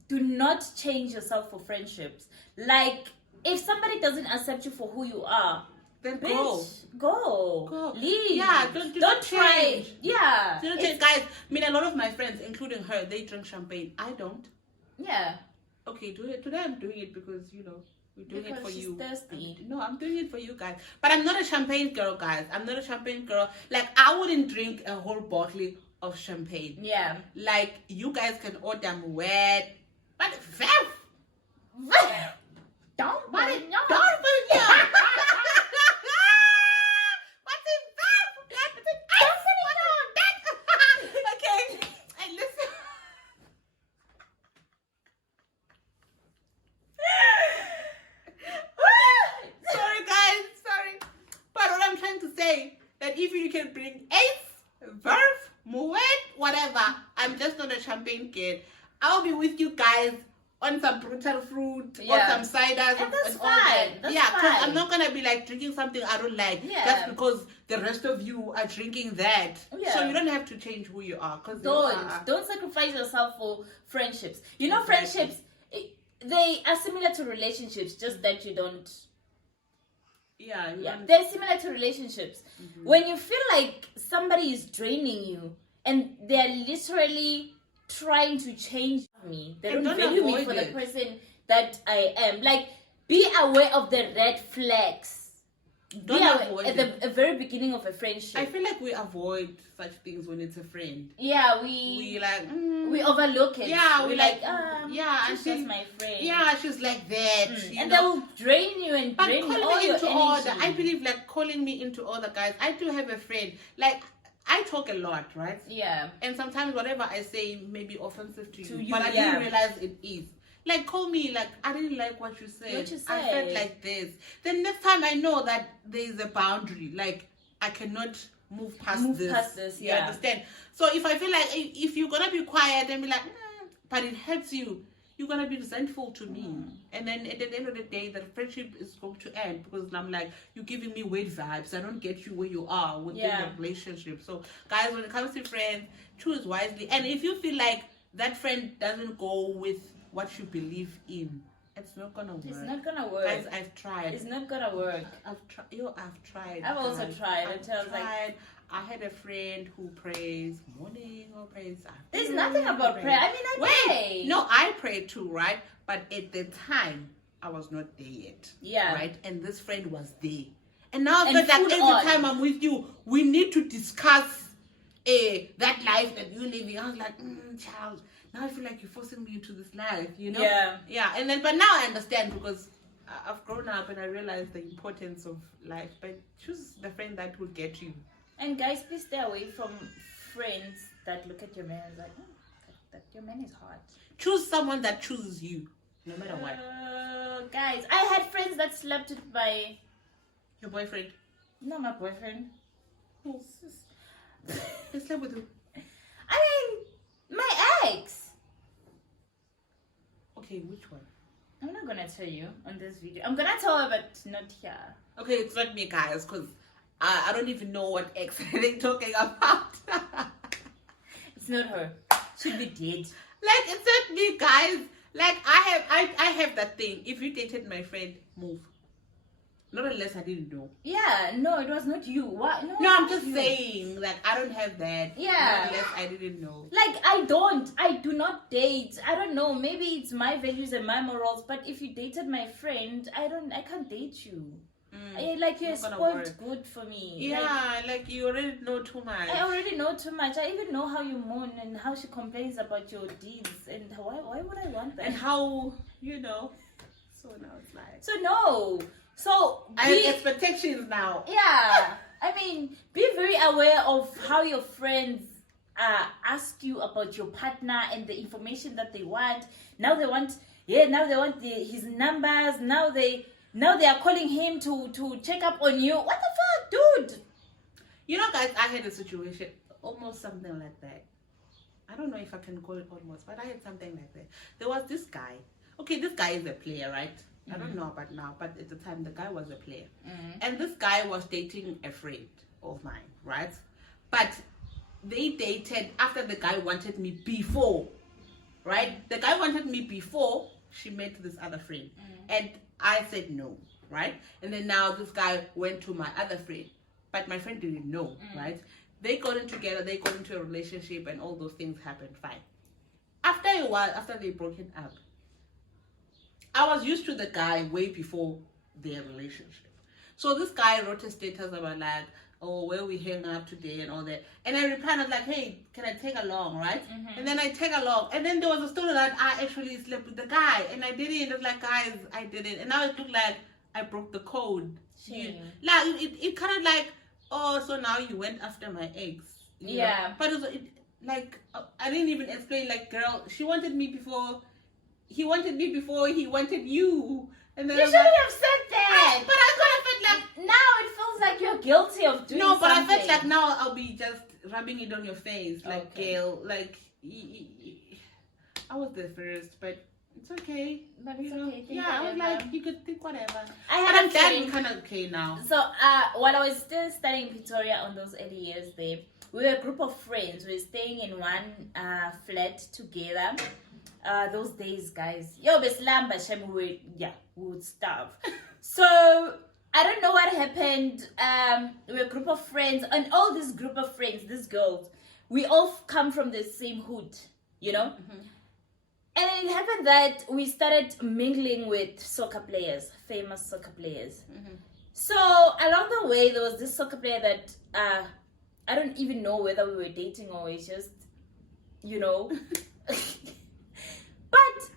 do not change yourself for friendships. Like, if somebody doesn't accept you for who you are, Then bitch, go. go. Leave. Yeah, don't try. change. Yeah. You know, It's- guys, I mean, a lot of my friends, including her, they drink champagne. I don't. yeah. Okay, today I'm doing it because, you know, we're doing it Because for she's you. thirsty. I'm doing it for you guys. But I'm not a champagne girl, guys. I'm not a champagne girl. Like, I wouldn't drink a whole bottle of champagne. Yeah. Like, you guys can order wet. But Vev! Don't What put is it no. don't put it on. What's in Vev? Don't put it on. Okay. And listen. Sorry, guys. Sorry. But what I'm trying to say, that if you can bring Ace, Verve, Moet, whatever, I'm just not a champagne kid. I'll be with you guys on some brutal fruit, Yeah. or some ciders, And that's all that. fine. That's Yeah, because fine. I'm not gonna be like drinking something I don't like Yeah. just because the rest of you are drinking that. Yeah. So you don't have to change who you are. Cause Don't sacrifice yourself for friendships. You know, Exactly. friendships, they are similar to relationships, just that you don't. Yeah, Yeah, they're similar to relationships. Mm-hmm. When you feel like somebody is draining you and they're literally trying to change me, they And don't don't value me avoid for the it. person that I am. Like, be aware of the red flags. Don't Be aware avoid at it. the very beginning of a friendship. I feel like we avoid such things when it's a friend. Yeah, We like, we overlook it. Yeah, we we like, yeah, she's and just my friend. yeah, she's like that. you And know? they will drain you and But drain call all me your into energy. order. I believe like calling me into order, guys. I do have a friend. Like, I talk a lot, right? Yeah. And sometimes whatever I say may be offensive to you, you, but I yeah. didn't realize it is. Like, call me, like, I didn't like what you said. What you I felt said. like this. Then next time I know that there is a boundary. Like, I cannot move past this. You yeah. understand? So if I feel like, if you're going to be quiet and be like, but it hurts you, you're going to be resentful to me. And then at the end of the day, the friendship is going to end because I'm like, you're giving me weird vibes. I don't get you where you are within Yeah. the relationship. So, guys, when it comes to friends, choose wisely. And if you feel like that friend doesn't go with what you believe in, it's not gonna work. It's not gonna work. Guys, I've tried. It's not gonna work. I've tried. I've also guys. tried. I've Until I was like, tried. I had a friend who prays morning or prays afternoon. there's nothing about prayer. I mean, I pray. Wait, no, I pray too, right? But at the time, I was not there yet. Yeah. Right? And this friend was there. And now I And feel like full every on. time I'm with you, we need to discuss that life that you're living. I was like, child, now I feel like you're forcing me into this life, you know? Yeah. Yeah. And then, but now I understand because I've grown up and I realize the importance of life. But choose the friend that will get you. And guys, please stay away from friends that look at your man and like, that your man is hot. Choose someone that chooses you, no matter what. Guys, I had friends that slept with my, Your boyfriend. not my boyfriend. Who? They slept with who? I mean, my ex. Okay, which one? I'm not gonna tell you on this video. I'm gonna tell her, but not here. Okay, it's not me, guys, because I don't even know what ex they're talking about. It's not her. She'll be dead. Like, it's not me, guys. Like, I have that thing. If you dated my friend, move. Not unless I didn't know. Yeah, no, it was not you. What? No, No, I'm it was just you. saying, like, I don't have that. Yeah. Not unless I didn't know. Like, I do not date. I don't know, maybe it's my values and my morals, but if you dated my friend, I can't date you. Like, you're Not gonna spoiled work. good for me. Yeah, like you already know too much. I already know too much. I even know how you moan and how she complains about your deeds. And why would I want that? And how, So now it's like... So no. So I have expectations now. Yeah. I mean, be very aware of how your friends ask you about your partner and the information that they want. Now they want his numbers. Now they are calling him to check up on you. What the fuck, dude? You know, guys, I had a situation, almost something like that. I don't know if I can call it almost, but I had something like that. There was this guy. Okay, this guy is a player, right? I don't know about now, but at the time, the guy was a player. And this guy was dating a friend of mine, right? But they dated after the guy wanted me before, right? The guy wanted me before she met this other friend. And I said no, right? And then now this guy went to my other friend, but my friend didn't know, right? They got in together, they got into a relationship, and all those things happened, fine. After a while, after they broken up, I was used to the guy way before their relationship. So this guy wrote a status about like, oh, where we hang out today and all that. And I replied, I was like, hey, can I take along, right? And then I take along. And then there was a story that I actually slept with the guy. And I didn't. It was like, guys, I didn't. And now it looked like I broke the code. Like, it kind of like, oh, so now you went after my ex. You know? But like, I didn't even explain, like, girl, she wanted me before. He wanted me before he wanted you. And then you shouldn't have said that. But I kind of felt like... Now it feels like you're guilty of doing something. No, but I felt like now I'll be just rubbing it on your face. Like, girl, like... I was the first, but it's okay. But it's okay. Yeah, I was like, you could think whatever. But I'm glad we're kind of okay now. So, while I was still studying in Pretoria on those early years there, we were a group of friends. We were staying in one flat together. Those days, guys, we would starve. So I don't know what happened. We were a group of friends, and all this group of friends, these girls, we all come from the same hood, you know. And it happened that we started mingling with soccer players, famous soccer players. So along the way, there was this soccer player that I don't even know whether we were dating or it's just, you know. But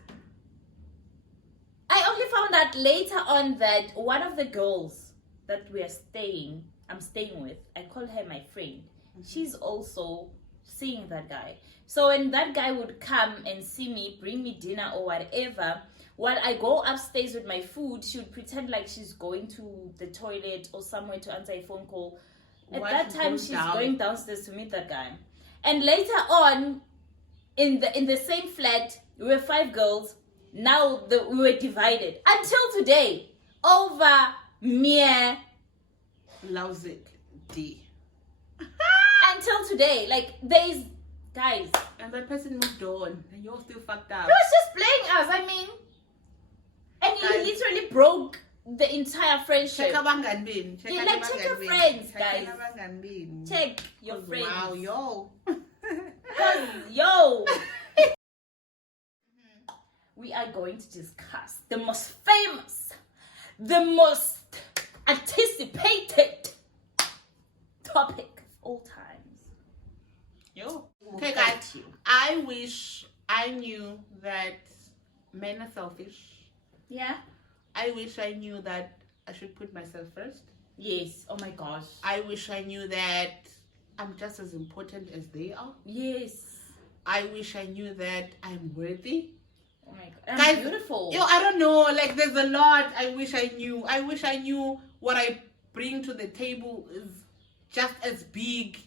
I only found out later on that one of the girls that I'm staying with, I call her my friend. She's also seeing that guy. So when that guy would come and see me, bring me dinner or whatever, while I go upstairs with my food, she would pretend like she's going to the toilet or somewhere to answer a phone call. At that time, she's going downstairs to meet that guy. And later on, in the same flat, we were 5 girls. Now we were divided until today over mere Lausic D. Until today, like there's guys. And that person moved on, and you're still fucked up. He was just playing us. I mean, and he literally broke the entire friendship. Check your friends, guys. Check your friends. Wow, yo. Yo. We are going to discuss the most famous, the most anticipated topic of all times. Yo. Okay, guys. I wish I knew that men are selfish. Yeah. I wish I knew that I should put myself first. Yes. Oh my gosh. I wish I knew that I'm just as important as they are. Yes. I wish I knew that I'm worthy. Oh my god. Guys, beautiful. Yo, I don't know. Like, there's a lot I wish I knew. I wish I knew what I bring to the table is just as big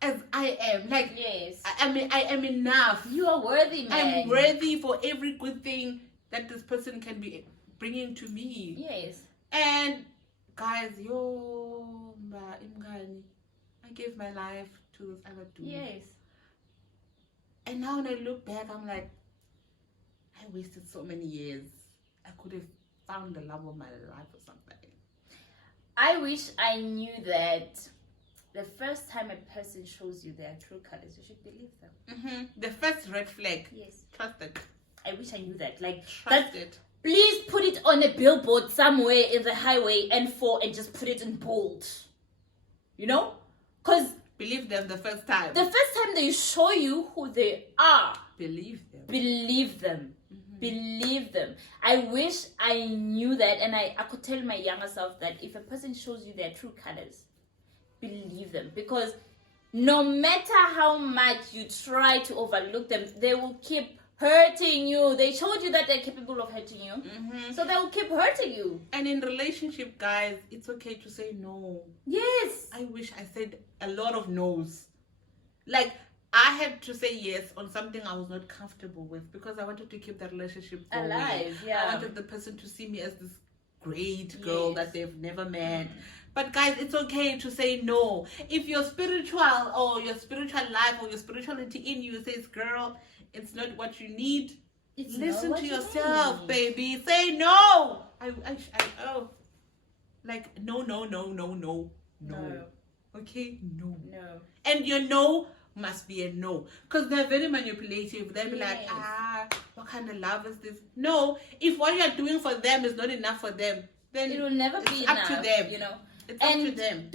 as I am. Like, yes. I mean, I am enough. You are worthy, man. I'm worthy for every good thing that this person can be bringing to me. Yes. And guys, yo, I gave my life to this other dude. Yes. And now when I look back, I'm like, I wasted so many years. I could have found the love of my life or something. I wish I knew that the first time a person shows you their true colors, you should believe them. The first red flag. Yes. Trust it. I wish I knew that. Like, trust it. Please put it on a billboard somewhere in the highway N4 and just put it in bold. You know? Because believe them the first time. The first time they show you who they are. Believe them. Believe them. Believe them. I wish I knew that, and I could tell my younger self that if a person shows you their true colors, believe them, because no matter how much you try to overlook them, they will keep hurting you. They showed you that they're capable of hurting you, so they will keep hurting you. And in relationship, guys, it's okay to say no. Yes. I wish I said a lot of no's. Like, I had to say yes on something I was not comfortable with because I wanted to keep the relationship going. Alive, yeah. I wanted the person to see me as this great girl that they've never met. But guys, it's okay to say no. If your spiritual or your spiritual life or your spirituality in you says, girl, it's not what you need, listen to yourself, baby. Say no. Like, no. Okay? No. And your no must be a no. Because they're very manipulative. They'll be like, what kind of love is this? No. If what you're doing for them is not enough for them, then it will never be up enough, to them. you know. It's up to them.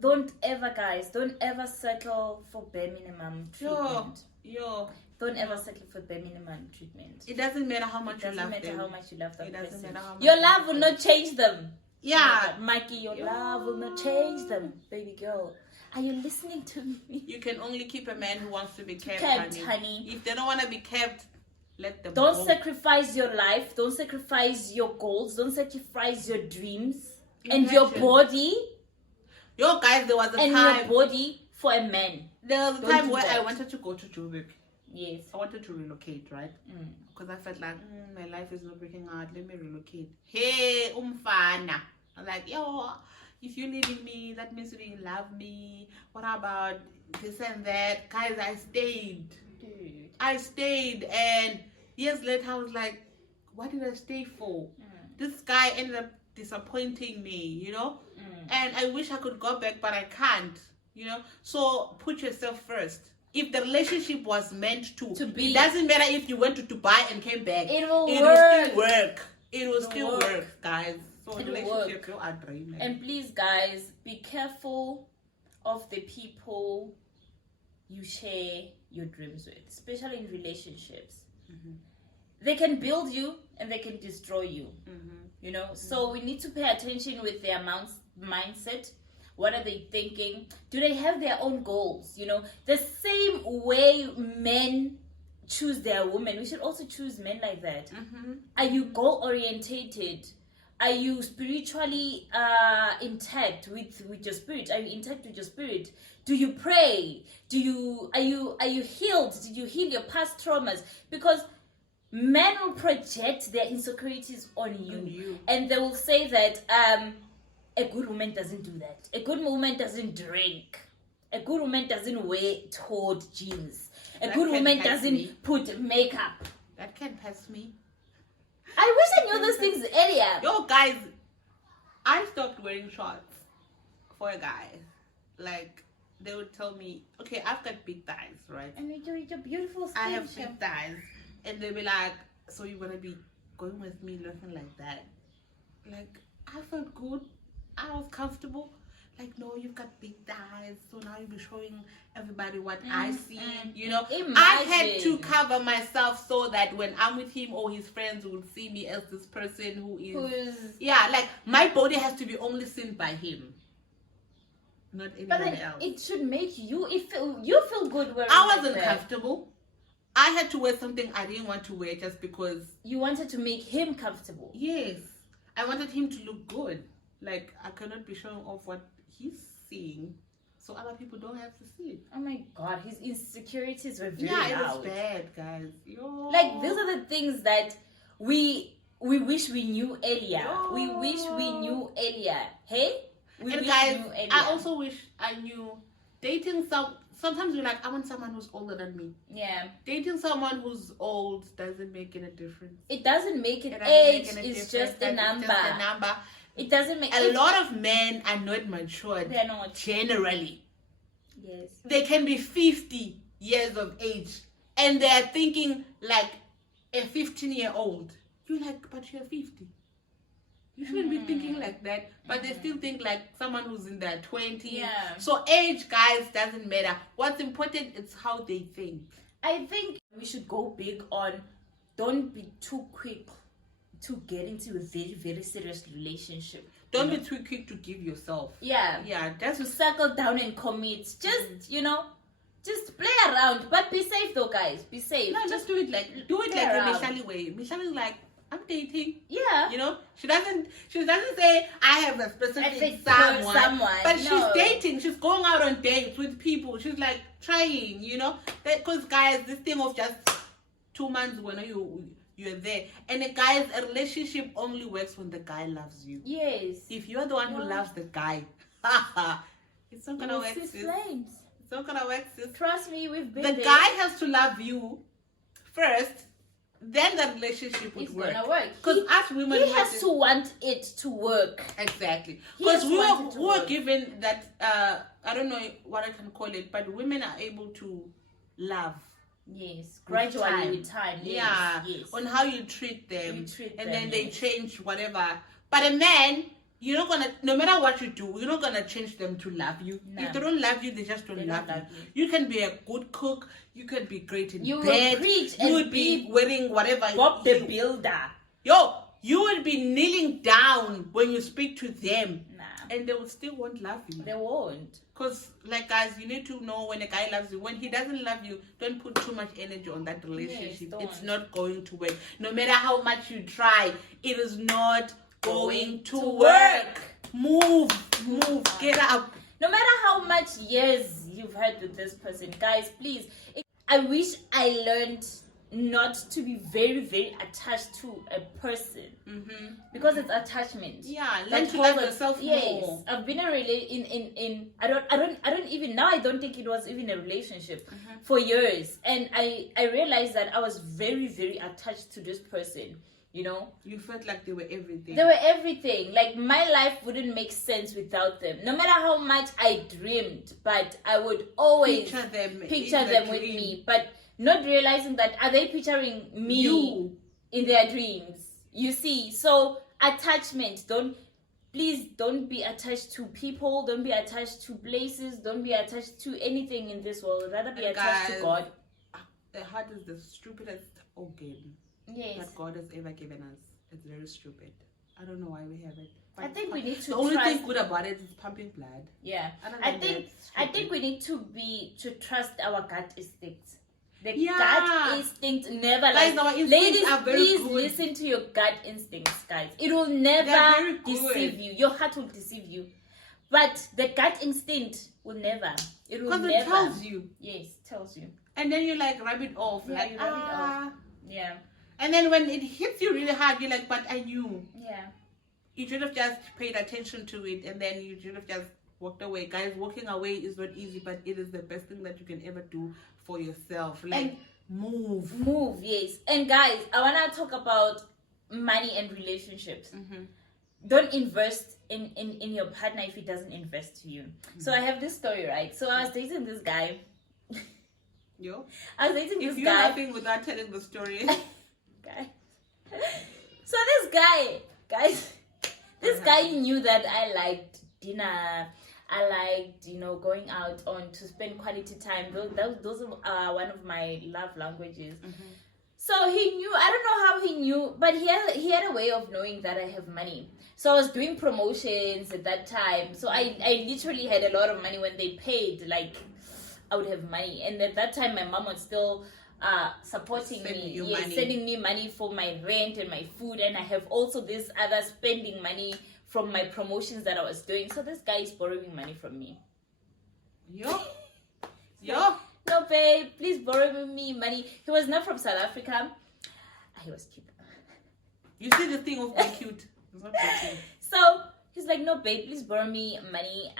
Don't ever settle for bare minimum treatment. Don't ever settle for bare minimum treatment. It doesn't matter how much you love them. It doesn't matter how much you love them. It doesn't matter how much your love will not change them. Yeah. Mikey, your love will not change them, baby girl. Are you listening to me? You can only keep a man who wants to be kept, honey. If they don't want to be kept, let them Don't go. sacrifice your life. Don't sacrifice your goals. Don't sacrifice your dreams. And your body. Yo, guys, there was a time. And your body for a man. There was a time where I wanted to go to Joburg. Yes. I wanted to relocate, right? Because I felt like, my life is not working out. Let me relocate. Hey, umfana. I'm like, yo, if you're leaving me, that means you didn't love me. What about this and that? Guys, I stayed. Dude. I stayed. And years later, I was like, what did I stay for? This guy ended up disappointing me, you know? And I wish I could go back, but I can't, you know? So put yourself first. If the relationship was meant to be, it doesn't matter if you went to Dubai and came back. It will still work. It will still work, guys. So relationship, you are dreaming. And please, guys, be careful of the people you share your dreams with, especially in relationships. They can build you and they can destroy you. You know, so we need to pay attention with their mindset. What are they thinking? Do they have their own goals? You know, the same way men choose their women, we should also choose men like that. Are you goal orientated? Are you spiritually intact with your spirit? Are you intact with your spirit? Do you pray? Are you healed? Did you heal your past traumas? Because men will project their insecurities on you. And they will say that a good woman doesn't do that. A good woman doesn't drink. A good woman doesn't wear torn jeans. A good woman doesn't put makeup. That can pass me. I wish I knew those things earlier. Yo, guys, I stopped wearing shorts for a guy. Like, they would tell me, okay, I've got big thighs, right? And you're beautiful skin. I have big thighs. And they'd be like, so you're going to be going with me looking like that? Like, I felt good. I was comfortable. Like, no, you've got big thighs, so now you'll be showing everybody what I see. You know, I had to cover myself so that when I'm with him or his friends would see me as this person who is like, my body has to be only seen by him, not anybody else. It should make you feel good wearing. I wasn't comfortable. I had to wear something I didn't want to wear just because you wanted to make him comfortable. Yes, I wanted him to look good. Like, I cannot be showing off what he's seeing, so other people don't have to see it. Oh my God, his insecurities were very loud. It was bad, guys. Yo. Like, these are the things that we wish we knew earlier. Yo. We wish we knew earlier. Hey? And guys, I also wish I knew dating sometimes you're like, I want someone who's older than me. Yeah. Dating someone who's old doesn't make any difference. It doesn't make it. Age is just a number. It's just a number. It doesn't make a lot of men are not matured. They're not. Generally. Yes. They can be 50 years of age and they're thinking like a 15-year-old. You're like, but you're 50. You shouldn't be thinking like that. But they still think like someone who's in their 20s. Yeah. So age, guys, doesn't matter. What's important is how they think. I think we should go big on don't be too quick to get into a very, very serious relationship. Don't be too quick to give yourself. Yeah. That's to settle down and commit. Just just play around, but be safe though, guys. Be safe. No, just do it like the Mishali way. Mishali is like, I'm dating. Yeah. She doesn't say I have a specific someone. But she's dating. She's going out on dates with people. She's like trying, because guys, this thing of just 2 months when you're there, and a relationship only works when the guy loves you. Yes. If you're the one who loves the guy, it's not gonna work. It's not gonna work, sis. Trust me, we've been the there. guy has to love you first, then the relationship would work. Gonna work. Because us women, he has to want it to work. Exactly. Because we were given that I don't know what I can call it, but women are able to love. Yes, gradually with time. Yes. On how you treat them, and then they change whatever. But a man, you're not gonna, no matter what you do, you're not gonna change them to love you. No. If they don't love you, they just don't love you. You can be a good cook. You can be great in bed. You would be wearing whatever. Bob the Builder. You will be kneeling down when you speak to them. And they will still won't love you. They won't. Because, like, guys, you need to know when a guy loves you. When he doesn't love you, don't put too much energy on that relationship. Yes, it's not going to work. No matter how much you try, it is not going to work. Move. Get up. No matter how much years you've had with this person, guys, please. I wish I learned not to be very, very attached to a person, because it's attachment. Learn to love yourself more. I've been in I don't even now. I don't think it was even a relationship for years, and I realized that I was very, very attached to this person. You felt like they were everything. They were everything. Like, my life wouldn't make sense without them. No matter how much I dreamed, but I would always picture them with me. But not realizing that, are they picturing me in their dreams? You see? So, attachment. Please don't be attached to people. Don't be attached to places. Don't be attached to anything in this world. Rather be attached to God. The heart is the stupidest organ that God has ever given us. It's very stupid. I don't know why we have it. I think we need to. The only thing good about it is pumping blood. Yeah, I think we need to trust our gut instincts. The gut instinct never lies. Ladies, please listen to your gut instincts, guys. It will never deceive you. Your heart will deceive you, but the gut instinct will never. It will never. Because it tells you. Yes, tells you. And then you rub it off. Yeah, you rub it off. Yeah. And then when it hits you really hard, you're like, but I knew. Yeah. You should have just paid attention to it, and then you should have just walked away. Guys, walking away is not easy, but it is the best thing that you can ever do for yourself. Move, yes. And guys, I want to talk about money and relationships. Don't invest in your partner if he doesn't invest to you. So I have this story, right? So I was dating this guy. I was dating this guy. If you're laughing without telling the story. So this guy, guys, this guy knew that I liked dinner. I liked, going out to spend quality time. Those are one of my love languages. So he knew. I don't know how he knew, but he had a way of knowing that I have money. So I was doing promotions at that time. So I literally had a lot of money when they paid. Like, I would have money, and at that time my mom was still supporting me, sending me money for my rent and my food, and I have also this other spending money from my promotions that I was doing. So this guy is borrowing money from me. No, babe, please borrow me money. He was not from South Africa. He was cute. You see the thing of being cute. So he's like, no, babe, please borrow me money.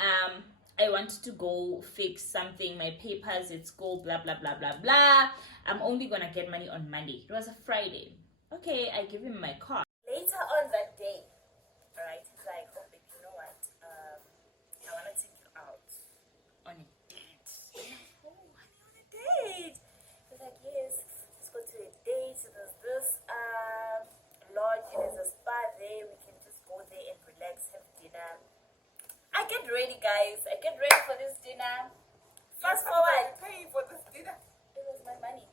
I wanted to go fix something, my papers at school, blah, blah, blah, blah, blah. I'm only going to get money on Monday. It was a Friday. Okay, I give him my card. Later on that day, all right, he's like, oh, babe, you know what? I want to take you out on a date. Oh, honey, on a date? He's like, yes, let's go to a date. There's this lodge, and there's a spa there. We can just go there and relax, have dinner. I get ready, guys. I get ready for this dinner. Fast forward. Paying for this dinner. It was my money.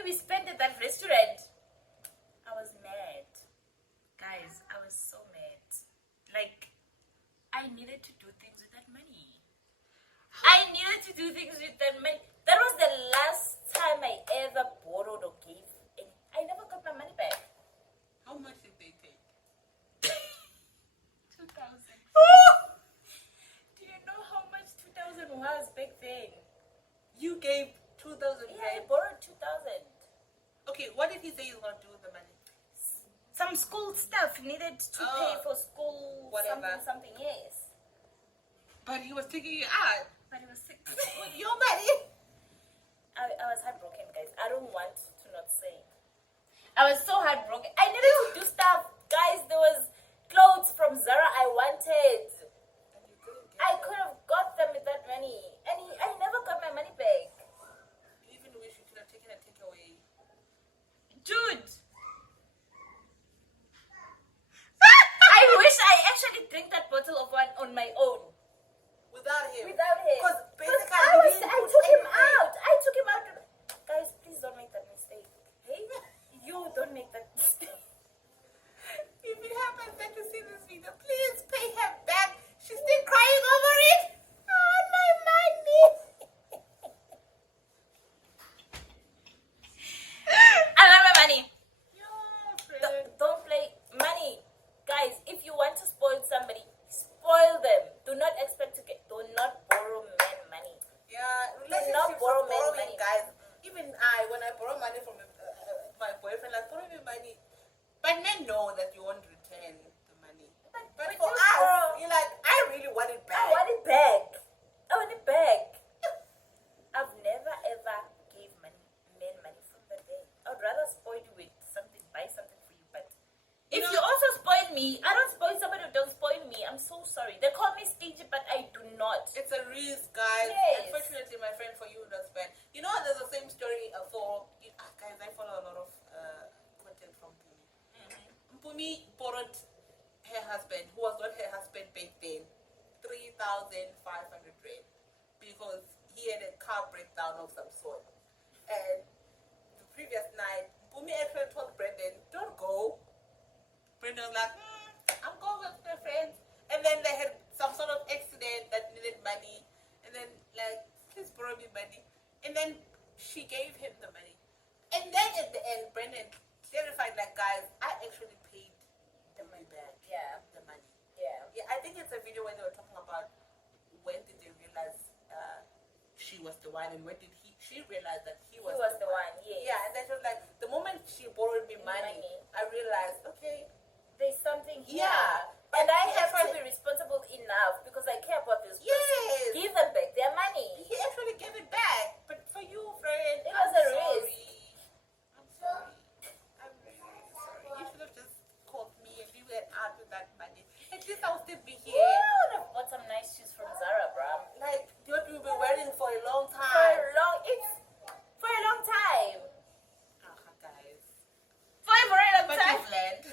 money we spent at that restaurant. I was mad. Guys, I was so mad. Like, I needed to do things with that money. I needed to do things with that money. That was the last time I ever borrowed or gave any. I never got my money back. How much did they take? 2,000. Do you know how much 2,000 was back then? You gave 2,000. Yeah, I borrowed 2,000. Okay, what did he say he was going to do with the money? Some school stuff needed to pay for school. Whatever. Something, yes. But he was taking you out. But it was sick. With your money. I was heartbroken, guys. I don't want to not say. I was so heartbroken. I needed to do stuff. Guys, there was clothes from Zara I wanted. And you couldn't get I them. could have got them with that money. And I never got my money back. You even wish you could have taken a takeaway. Dude. I wish I actually drank that bottle of wine on my own. Without him. Without him. Because basically, I took him out. I took him out. Guys, please don't make that mistake. Hey? You don't make that mistake. If it happens that you see this video, please pay her back. She's still crying over it. Oh, my money. I love my money. Yeah, friend. Don't play money. Guys, if you want to spoil somebody, spoil them. Do not expect to get. Do not borrow men money. Yeah, not relationships borrow are men's borrowing, money. guys. Even when I borrow money from my boyfriend, I borrow him money. But men know that you won't return the money. But But for you us, borrow- you're like, I really want it back. I want it back. I want it back. I've never ever gave men money from that day. I'd rather spoil you with something, buy something for you. But if you also spoil me, I don't spoil somebody who don't spoil me. I'm so sorry. They call me stingy, but I do not. It's a risk, guys. Yes. Unfortunately, my friend, for you, that's bad. You know, there's the same story guys, I follow a lot of content from Mpumi. Mpumi borrowed her husband, who was not her husband back then, 3,500 rand because he had a car breakdown of some sort. And the previous night, Mpumi actually told Brendan, don't go. Brendan was like, I'm going with my friends. And then they had some sort of accident that needed money. And then, like, please borrow me money. And then she gave him the money. And then at the end, Brendan clarified, like, guys, I actually paid the money back. Yeah. The money. Yeah. Yeah, I think it's a video where they were talking about when did they realize she was the one and when did she realize that he was the one. Yes. Yeah, and then she was like, the moment she borrowed me money, I realized, okay, There's something here. Yeah. And I He have to actually- be responsible enough because I care about this person. yes, Give them back their money. he actually gave it back. But for you, friend, It I'm was a sorry. risk. I'm sorry. I'm really, really sorry. You should have just called me and we went out with that money. At least I would still be Yeah, here. I would have bought some nice shoes from Zara, bro. Like, what we've been wearing for a long For time. a long time. Guys. For a very long But time. you've learned.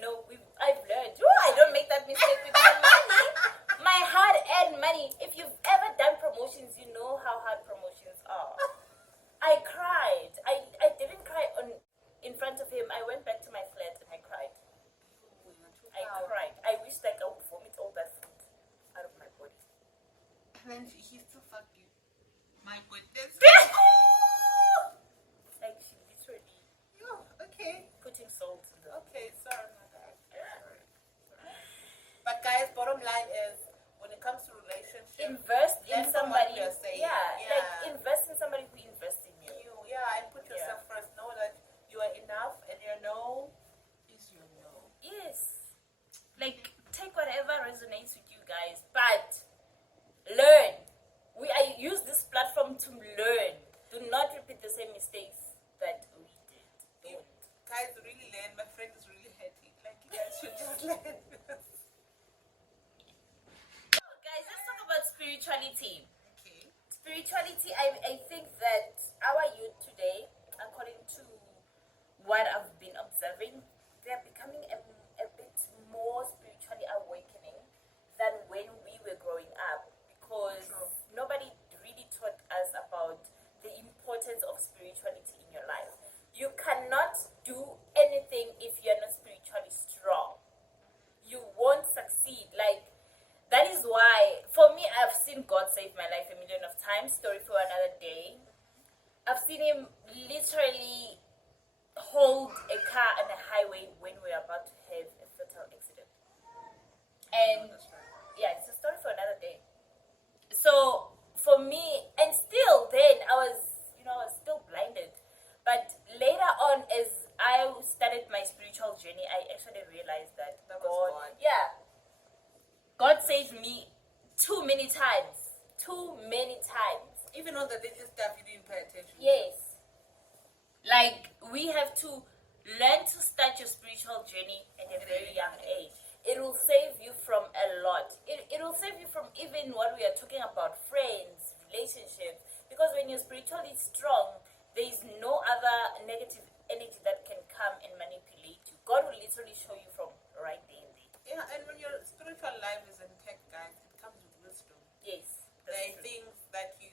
No, I've learned. Oh, I don't make that mistake with my money. My hard-earned money. If you've ever done promotions, you know how hard promotions are. I cried. I didn't cry in front of him. I went back to my flat and I cried. I cried. I wish like I would vomit all that food out of my body. And then he still fucked you. My goodness. Like she literally Okay. putting salt in the. Okay, sorry about that. Sorry. But guys, bottom line is, when it comes to relationships, Invest in learn from what somebody. we are saying. Yeah, like invest in somebody who invests in you. and put yourself first. Know that you are enough, and your no is your no. Yes. Like, take whatever resonates with you guys, but learn. I use this platform to learn. Do not repeat the same mistakes that we did. You Don't. guys really learn. My friend is really happy. Like, you guys should just learn. Guys, let's talk about spirituality. Okay. Spirituality, I think that our youth today, according to what I've been observing, they're becoming a bit more spiritually awakening than when we were growing up, because nobody really taught us about the importance of spirituality in your life. time, story for another day. I've seen him literally hold a car on the highway when we were about to have a fatal accident. And yeah, it's a story for another day. So for me, and still then I was still blinded. But later on, as I started my spiritual journey, I actually realized that God. Yeah, God saved me too many times. Even on the little stuff you didn't pay attention. Yes. Like, we have to learn to start your spiritual journey at a very young age. It will save you from a lot. It will save you from even what we are talking about, friends, relationships. Because when you're spiritually strong, there is no other negative energy that can come and manipulate you. God will literally show you from right there and there. Yeah, and when your spiritual life is intact, guys, it comes with wisdom. Yes. There are things that you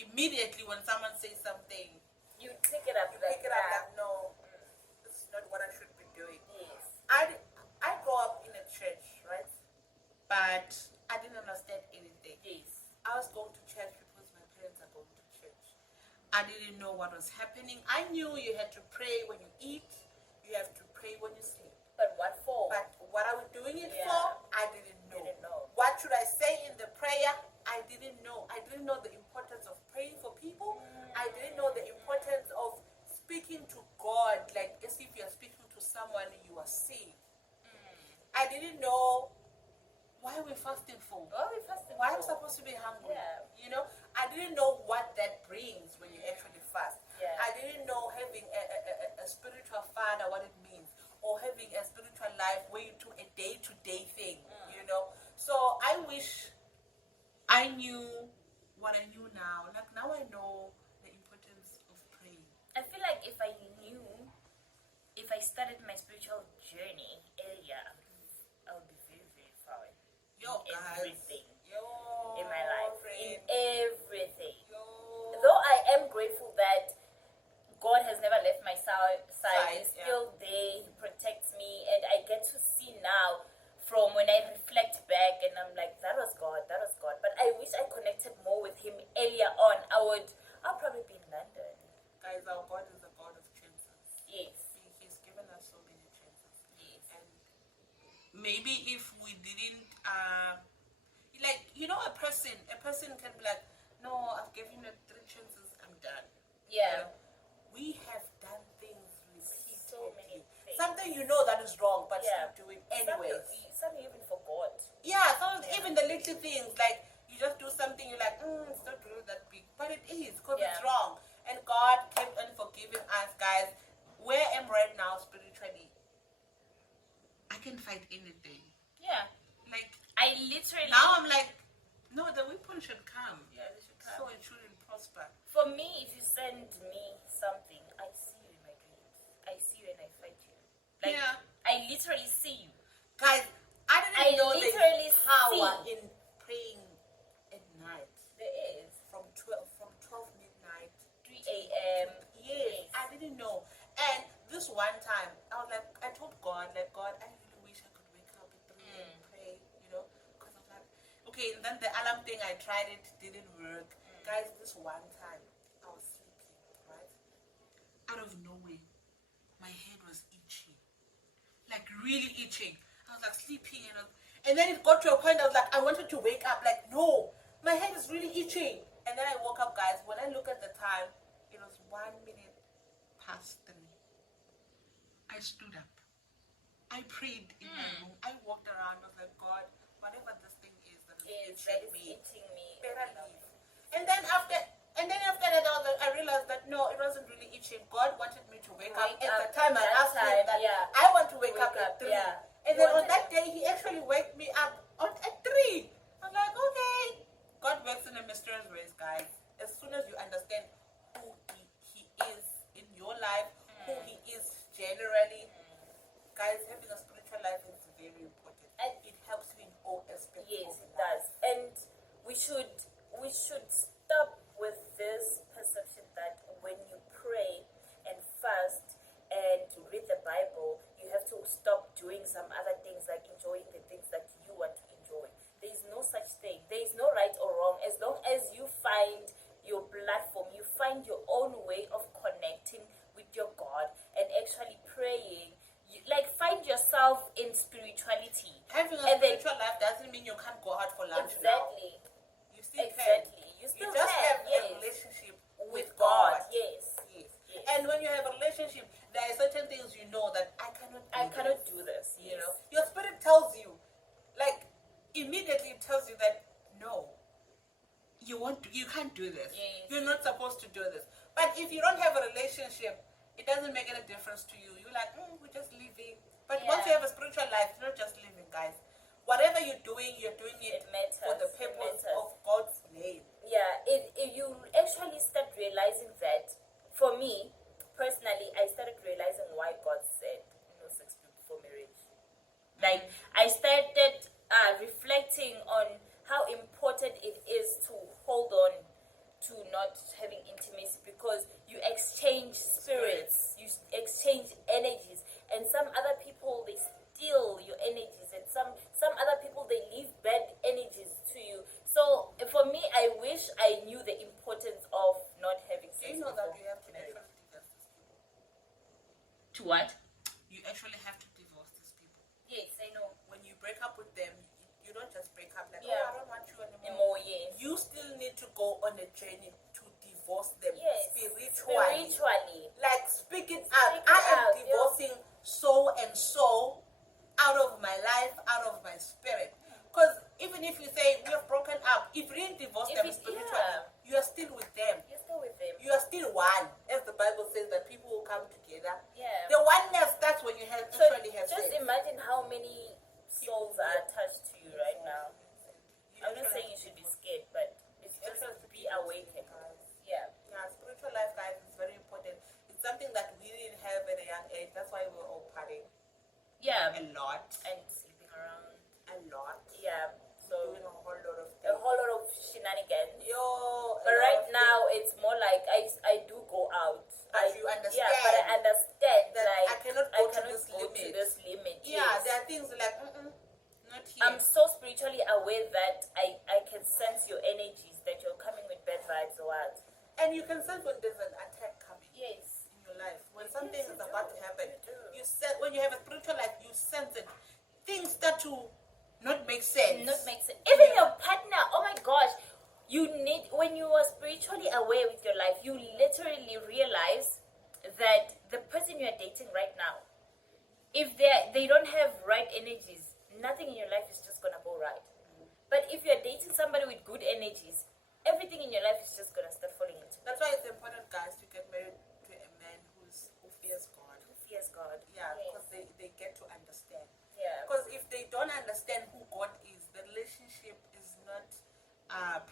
immediately, when someone says something, you pick it up. Like, no, this is not what I should be doing. Yes. I grew up in a church, right? But I didn't understand anything. Yes. I was going to church because my parents are going to church. I didn't know what was happening. I knew you had to pray when you eat. You have to pray when you sleep. But what for? But what are we doing it for? I didn't know. Didn't know. What should I say in the prayer? I didn't know. I didn't know the importance of praying for people. I didn't know the importance of speaking to God, like as if you're speaking to someone you are seeing. I didn't know why we're fasting for. Why I'm supposed to be hungry. Yeah. You know, I didn't know what that brings when you actually fast. Yeah. I didn't know having a spiritual father, what it means, or having a spiritual life where you do a day-to-day thing, you know. So I wish I knew what I knew now. Like, now I know the importance of praying. I feel like if I started my spiritual journey earlier, I would be very, very far in everything in my life. In everything. Though I am grateful that God has never left my side. He's still there. He protects me, and I get to see now from when I reflect back, and I'm like, that was God. But I wish I connected more with Him earlier on. I'll probably be in London. Guys, our God is a God of chances. Yes. He's given us so many chances. Yes. And maybe if we didn't, like, you know, a person can be like, no, I've given you 3 chances, I'm done. Yeah. You know, we have done things repeatedly. So many things. Something you know that is wrong, but Yeah. still do it anyways. Some you even forgot. Yeah, even the little things, like you just do something, you're like, it's not really that big, but it is, because it's wrong. And God kept on forgiving us, guys. Where I am right now spiritually, I can fight anything. Yeah. Like, I literally. now I'm like, no, the weapon should come. Yeah, they should come. So it shouldn't prosper. For me, if you send me something, I see you in my dreams. I see you and I fight you. Like, Yeah. I literally see you. Guys, I didn't know literally there's power see. in praying at night. There is. From 12 midnight. 3 a.m. Yes, I didn't know. And this one time, I was like, I told God, like, God, I really wish I could wake up at 3 and pray, you know, because I was like, okay, and then the alarm thing, I tried it, didn't work. Guys, this one time, I was sleeping, right? Out of nowhere, my head was itching, like really itching. I was like sleeping, and then it got to a point, I was like, I wanted to wake up, like, no, my head is really itching. And then I woke up, guys. When I look at the time, it was 1 minute past 3. I stood up. I prayed in my room. I walked around. I was like, God, whatever this thing is that is Eating me. better leave. And then after that, I realized that no, it wasn't really itching. God wanted me to wake up at the time I asked him that I want to wake up at 3. Yeah. And then on that day, he actually woke me up at 3. I'm like, okay. God works in a mysterious ways, guys. As soon as you understand who he is in your life, who he is generally, guys, having a spiritual life is very important. And it helps you in all aspects. Yes, of it life. does. And we should stop with this perception that when you pray and do this. Yes. You're not supposed to do this. But if you don't have a relationship, it doesn't make any difference to you. You're like, we're just living. But once you have a spiritual life, you're not just living, guys. Whatever you're doing it matters. for the purpose of God's name. Yeah, if you actually start realizing that, for me, personally, I started realizing why God said no sex before marriage. Like, I started reflecting on how important it is to hold on to not having intimacy, because you exchange spirits, you exchange energies, and some other people, they steal your energies, and some other people, they leave bad energies to you. So for me, I wish I knew the importance of not having sex. You know that you have to actually divorce these people. To what? You actually have to divorce these people. Yes, I know. When you break up with them, you don't just break up like, Yeah. I don't want you anymore. Yes. You still need to go on a journey to divorce them. Yes. Spiritually. Like, speak it out. Speak it I am out, divorcing so and so out of my life, out of my spirit. Because even if you say we have broken up, if you didn't divorce them spiritually, you are still with them. You're still with them. You are still one. As the Bible says that people will come together. Yeah. The oneness, that's when you actually have just sex. imagine how many souls are attached to you right now. I'm not saying you should be scared, but it's just to be awakened. Yeah. Yeah, spiritual life, guys, is very important. It's something that we didn't have at a young age. That's why we're all partying. Yeah. A lot. And sleeping around. A lot. Yeah. So Doing a whole lot of a things. whole lot of shenanigans. But a lot right of now it's more like I do go out. But you understand. Yeah, but I understand that like I cannot go to this limit. this limit. Yeah, Yes. there are things like, not here. I'm so spiritually aware that I can sense your energies, that you're coming with bad vibes or what. And you can sense when there's an attack coming. Yes. In your life. When something Yes, is you about do. to happen. You do. You sense, when you have a spiritual life, you sense it. Things start to not make sense. Not make sense. Even your partner, oh my gosh, you need, when you are spiritually aware with your life, you literally realize that the person you are dating right now, if they don't have right energies, nothing in your life is just gonna go right. But if you're dating somebody with good energies, everything in your life is just gonna start falling into. That's why it's important, guys, to get married to a man who fears God. Who fears God? Yeah, Yes. because they get to understand. Yeah. Because if they don't understand who God is, the relationship is not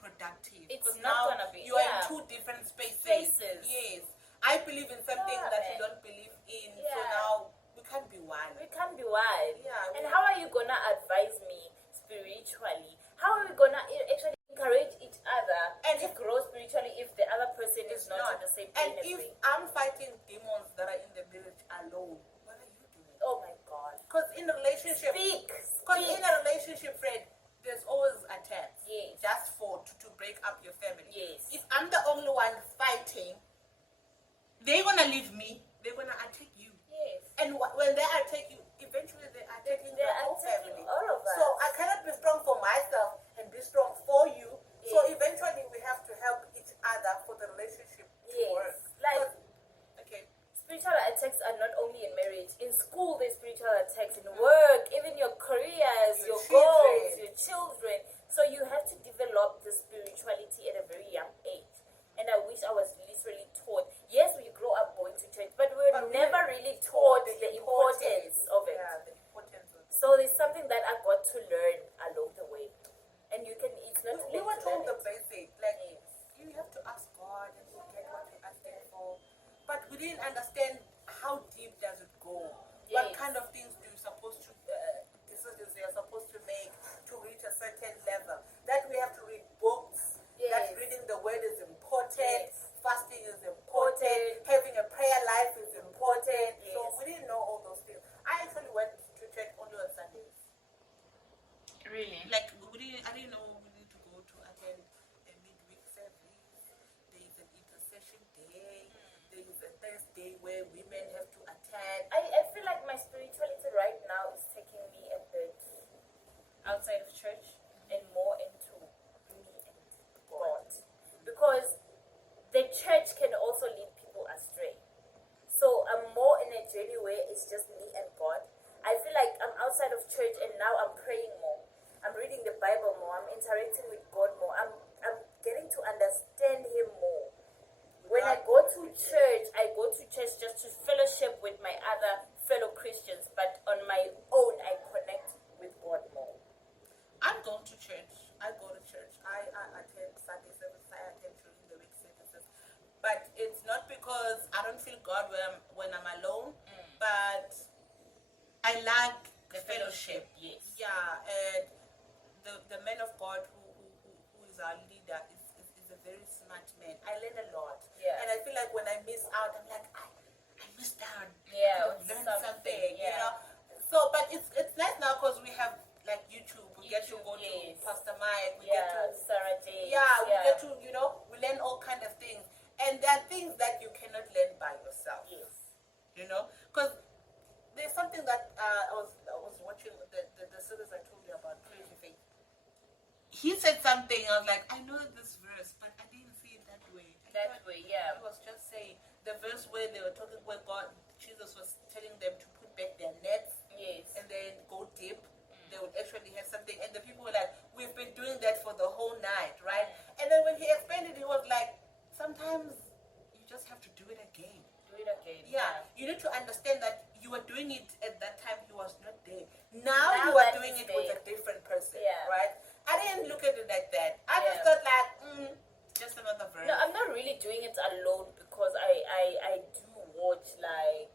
productive. It's 'Cause not now gonna be, you are yeah. in two different spaces. Spaces. Yes. I believe in something Yeah, that man. you don't believe in. So Yeah. now we can't be one. We can't be wild. Yeah, And we- how are you gonna advise me spiritually? How are we gonna actually encourage each other And to if- grow spiritually if the other person is It's not not. in the same plane And as if me? I'm fighting demons that are in the marriage alone, what are you doing? Oh my God. Because in a relationship, Speak. because in a relationship, Fred, there's always attacks. Yes. Just to break up your family. Yes. If I'm the only one fighting, they're gonna leave me. They're gonna attack you. Yes. And when they attack you, eventually they're attacking the They're whole attacking family. all of us. So I cannot be strong for myself and be strong for you. So Yes. eventually we have to help each other for the relationship to Yes. work. Like, Okay. spiritual attacks are not only in marriage. In school, there's spiritual attacks. In work, even your careers, Your your children. goals, your children. So you have to develop the spirituality at a very young age. And I wish I was literally taught. Yes, we grow up going to church, but we were But we never really taught the importance of it. Yeah, the importance of it. So there's something that I got to learn along the way. And you can, it's not too We late were to told the learn it. basic, like Yes. you have to ask God and you get what you're asking for. But we didn't understand how deep does it go. What Yes. kind of things do you supposed to decisions you're supposed to make to reach a certain level? That we have to read books. Yes. That reading the word is important. Yes. Fasting is important. Having a prayer life is important. So Yes. we didn't know all those things. I actually went to church only on Sundays. Really? Like I didn't know we need to go to attend a midweek service. There is an intercession day. There is a Thursday where women have to attend. I feel like my spirituality right now is taking me a bit outside of church and more into me and God. Because the church can also lead people astray. So I'm more in a journey where it's just me and God. I feel like I'm outside of church and now I'm praying more. I'm reading the Bible more. I'm interacting with God more. I'm getting to understand feel God when I'm alone, but I like The fellowship. yes. Yeah, and the man of God who is our leader is a very smart man. I learn a lot. Yeah. And I feel like when I miss out, I'm like, I missed out. Yeah, I could have learned something, yeah. you know. So, but it's nice now because we have like YouTube. We get to YouTube, go to yes. Pastor Mike. We Yeah, get to Sarah J. we get to, you know, we learn all kind of things. And there are things that you cannot learn by yourself. Yes. You know? Because there's something that I was watching, the series I told you about, Crazy Faith. He said something, I was like, I know this verse, but I didn't see it that way. He was just saying, the verse where they were talking, where Jesus was telling them to put back their nets. Yes. And then go deep. They would actually have something, and the people were like, we've been doing that for the whole night, right? And then when he explained it, he was like, sometimes you just have to do it again. Yeah, you need to understand that you were doing it at that time, he was not there. Now you are doing it with a different person, right? I didn't look at it like that. I just thought like, just another verse. No, I'm not really doing it alone because I do watch like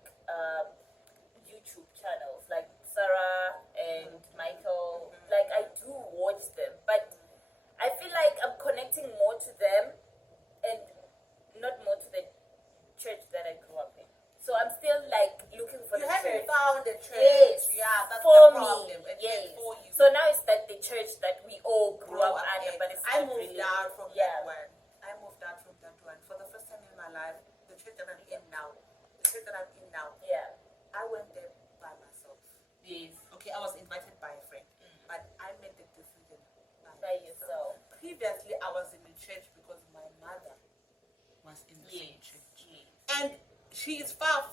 YouTube channels like Sarah and Michael. Like I do watch them, but I feel like I'm connecting more to them and not more to the church that I grew up in. So I'm still like looking for You the haven't church. found the church. Yes, Yeah, that's for the problem. me. It's Yes. for you. So now it's like the church that we all grew Grow up under, in. but it's I not moved really. out from Yeah. that one. I moved out from that one. For the first time in my life, the church that I'm in now, Yeah. I went there by myself. Yes. Okay, I was invited by a friend, but I made the decision By yourself. Previously, I was in the church because my mother was in the same church. Yes. And she's far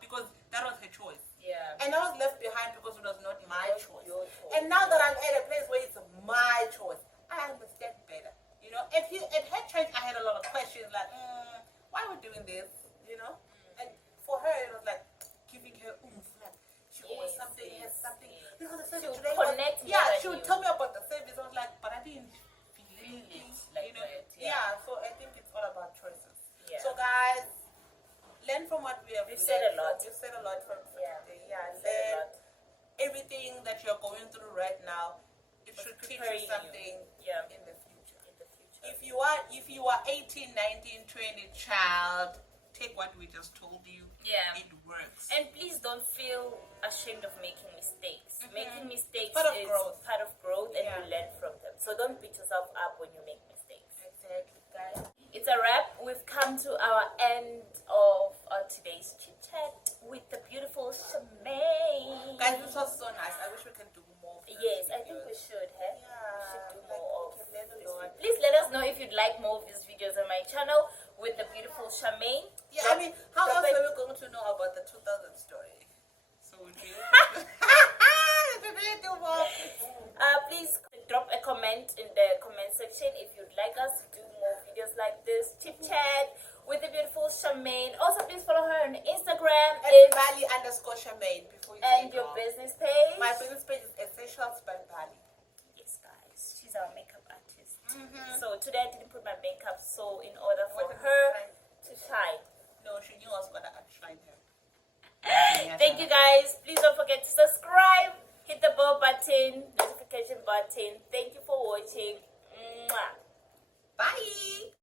because that was her choice. Yeah. And I was left behind because it was not my choice. Your choice. And now that I'm at a place where it's my choice, I understand better. You know, at her church, I had a lot of questions like, why are we doing this? You know? And for her, it was like giving her oomph. Like, she always has something. You know, the service today connect me. she would tell me about the service. I was like, but I didn't feel it it. like You know? that, Yeah, so I think it's all about choices. Yeah. So guys, learn from what we have We've learned. said a lot. We've said a lot from Yeah. today. Yeah, We've said a learn lot. everything that you're going through right now. It Was should teach preparing you you. something Yeah. in the future. In the future. If you are 18, 19, 20 child, take what we just told you. Yeah. It works. And please don't feel ashamed of making mistakes. Making mistakes Part of is growth. part of growth, and Yeah. you learn from them. So don't beat yourself up when you make mistakes. Exactly, guys. It's a wrap. We've come to our end of today's chit chat with the beautiful Shamaine. Guys, this was so nice. I wish we could do more. of these Yes, I think videos. we should have. Yeah, We should do like, more of we can learn a this. lot. Please let us know if you'd like more of these videos on my channel with the beautiful Shamaine. Yeah, I mean, how drop else it- are we going to know about the 2000 story? So we'll do do more. Please drop a comment in the comment section if you'd like us to do more videos like this. Chit chat with the beautiful Shamaine. Also, please follow her on Instagram And Bali_Shamaine before you say and it your wrong. business page. My business page is Essentials by Bali. Yes, guys, she's our makeup artist. So today I didn't put my makeup, so in order for What did her you try? to shine. No, she knew I was going to outshine her. Thank you guys. Please don't forget to subscribe, hit the bell button, notification button. Thank you for watching. Mwah. Bye.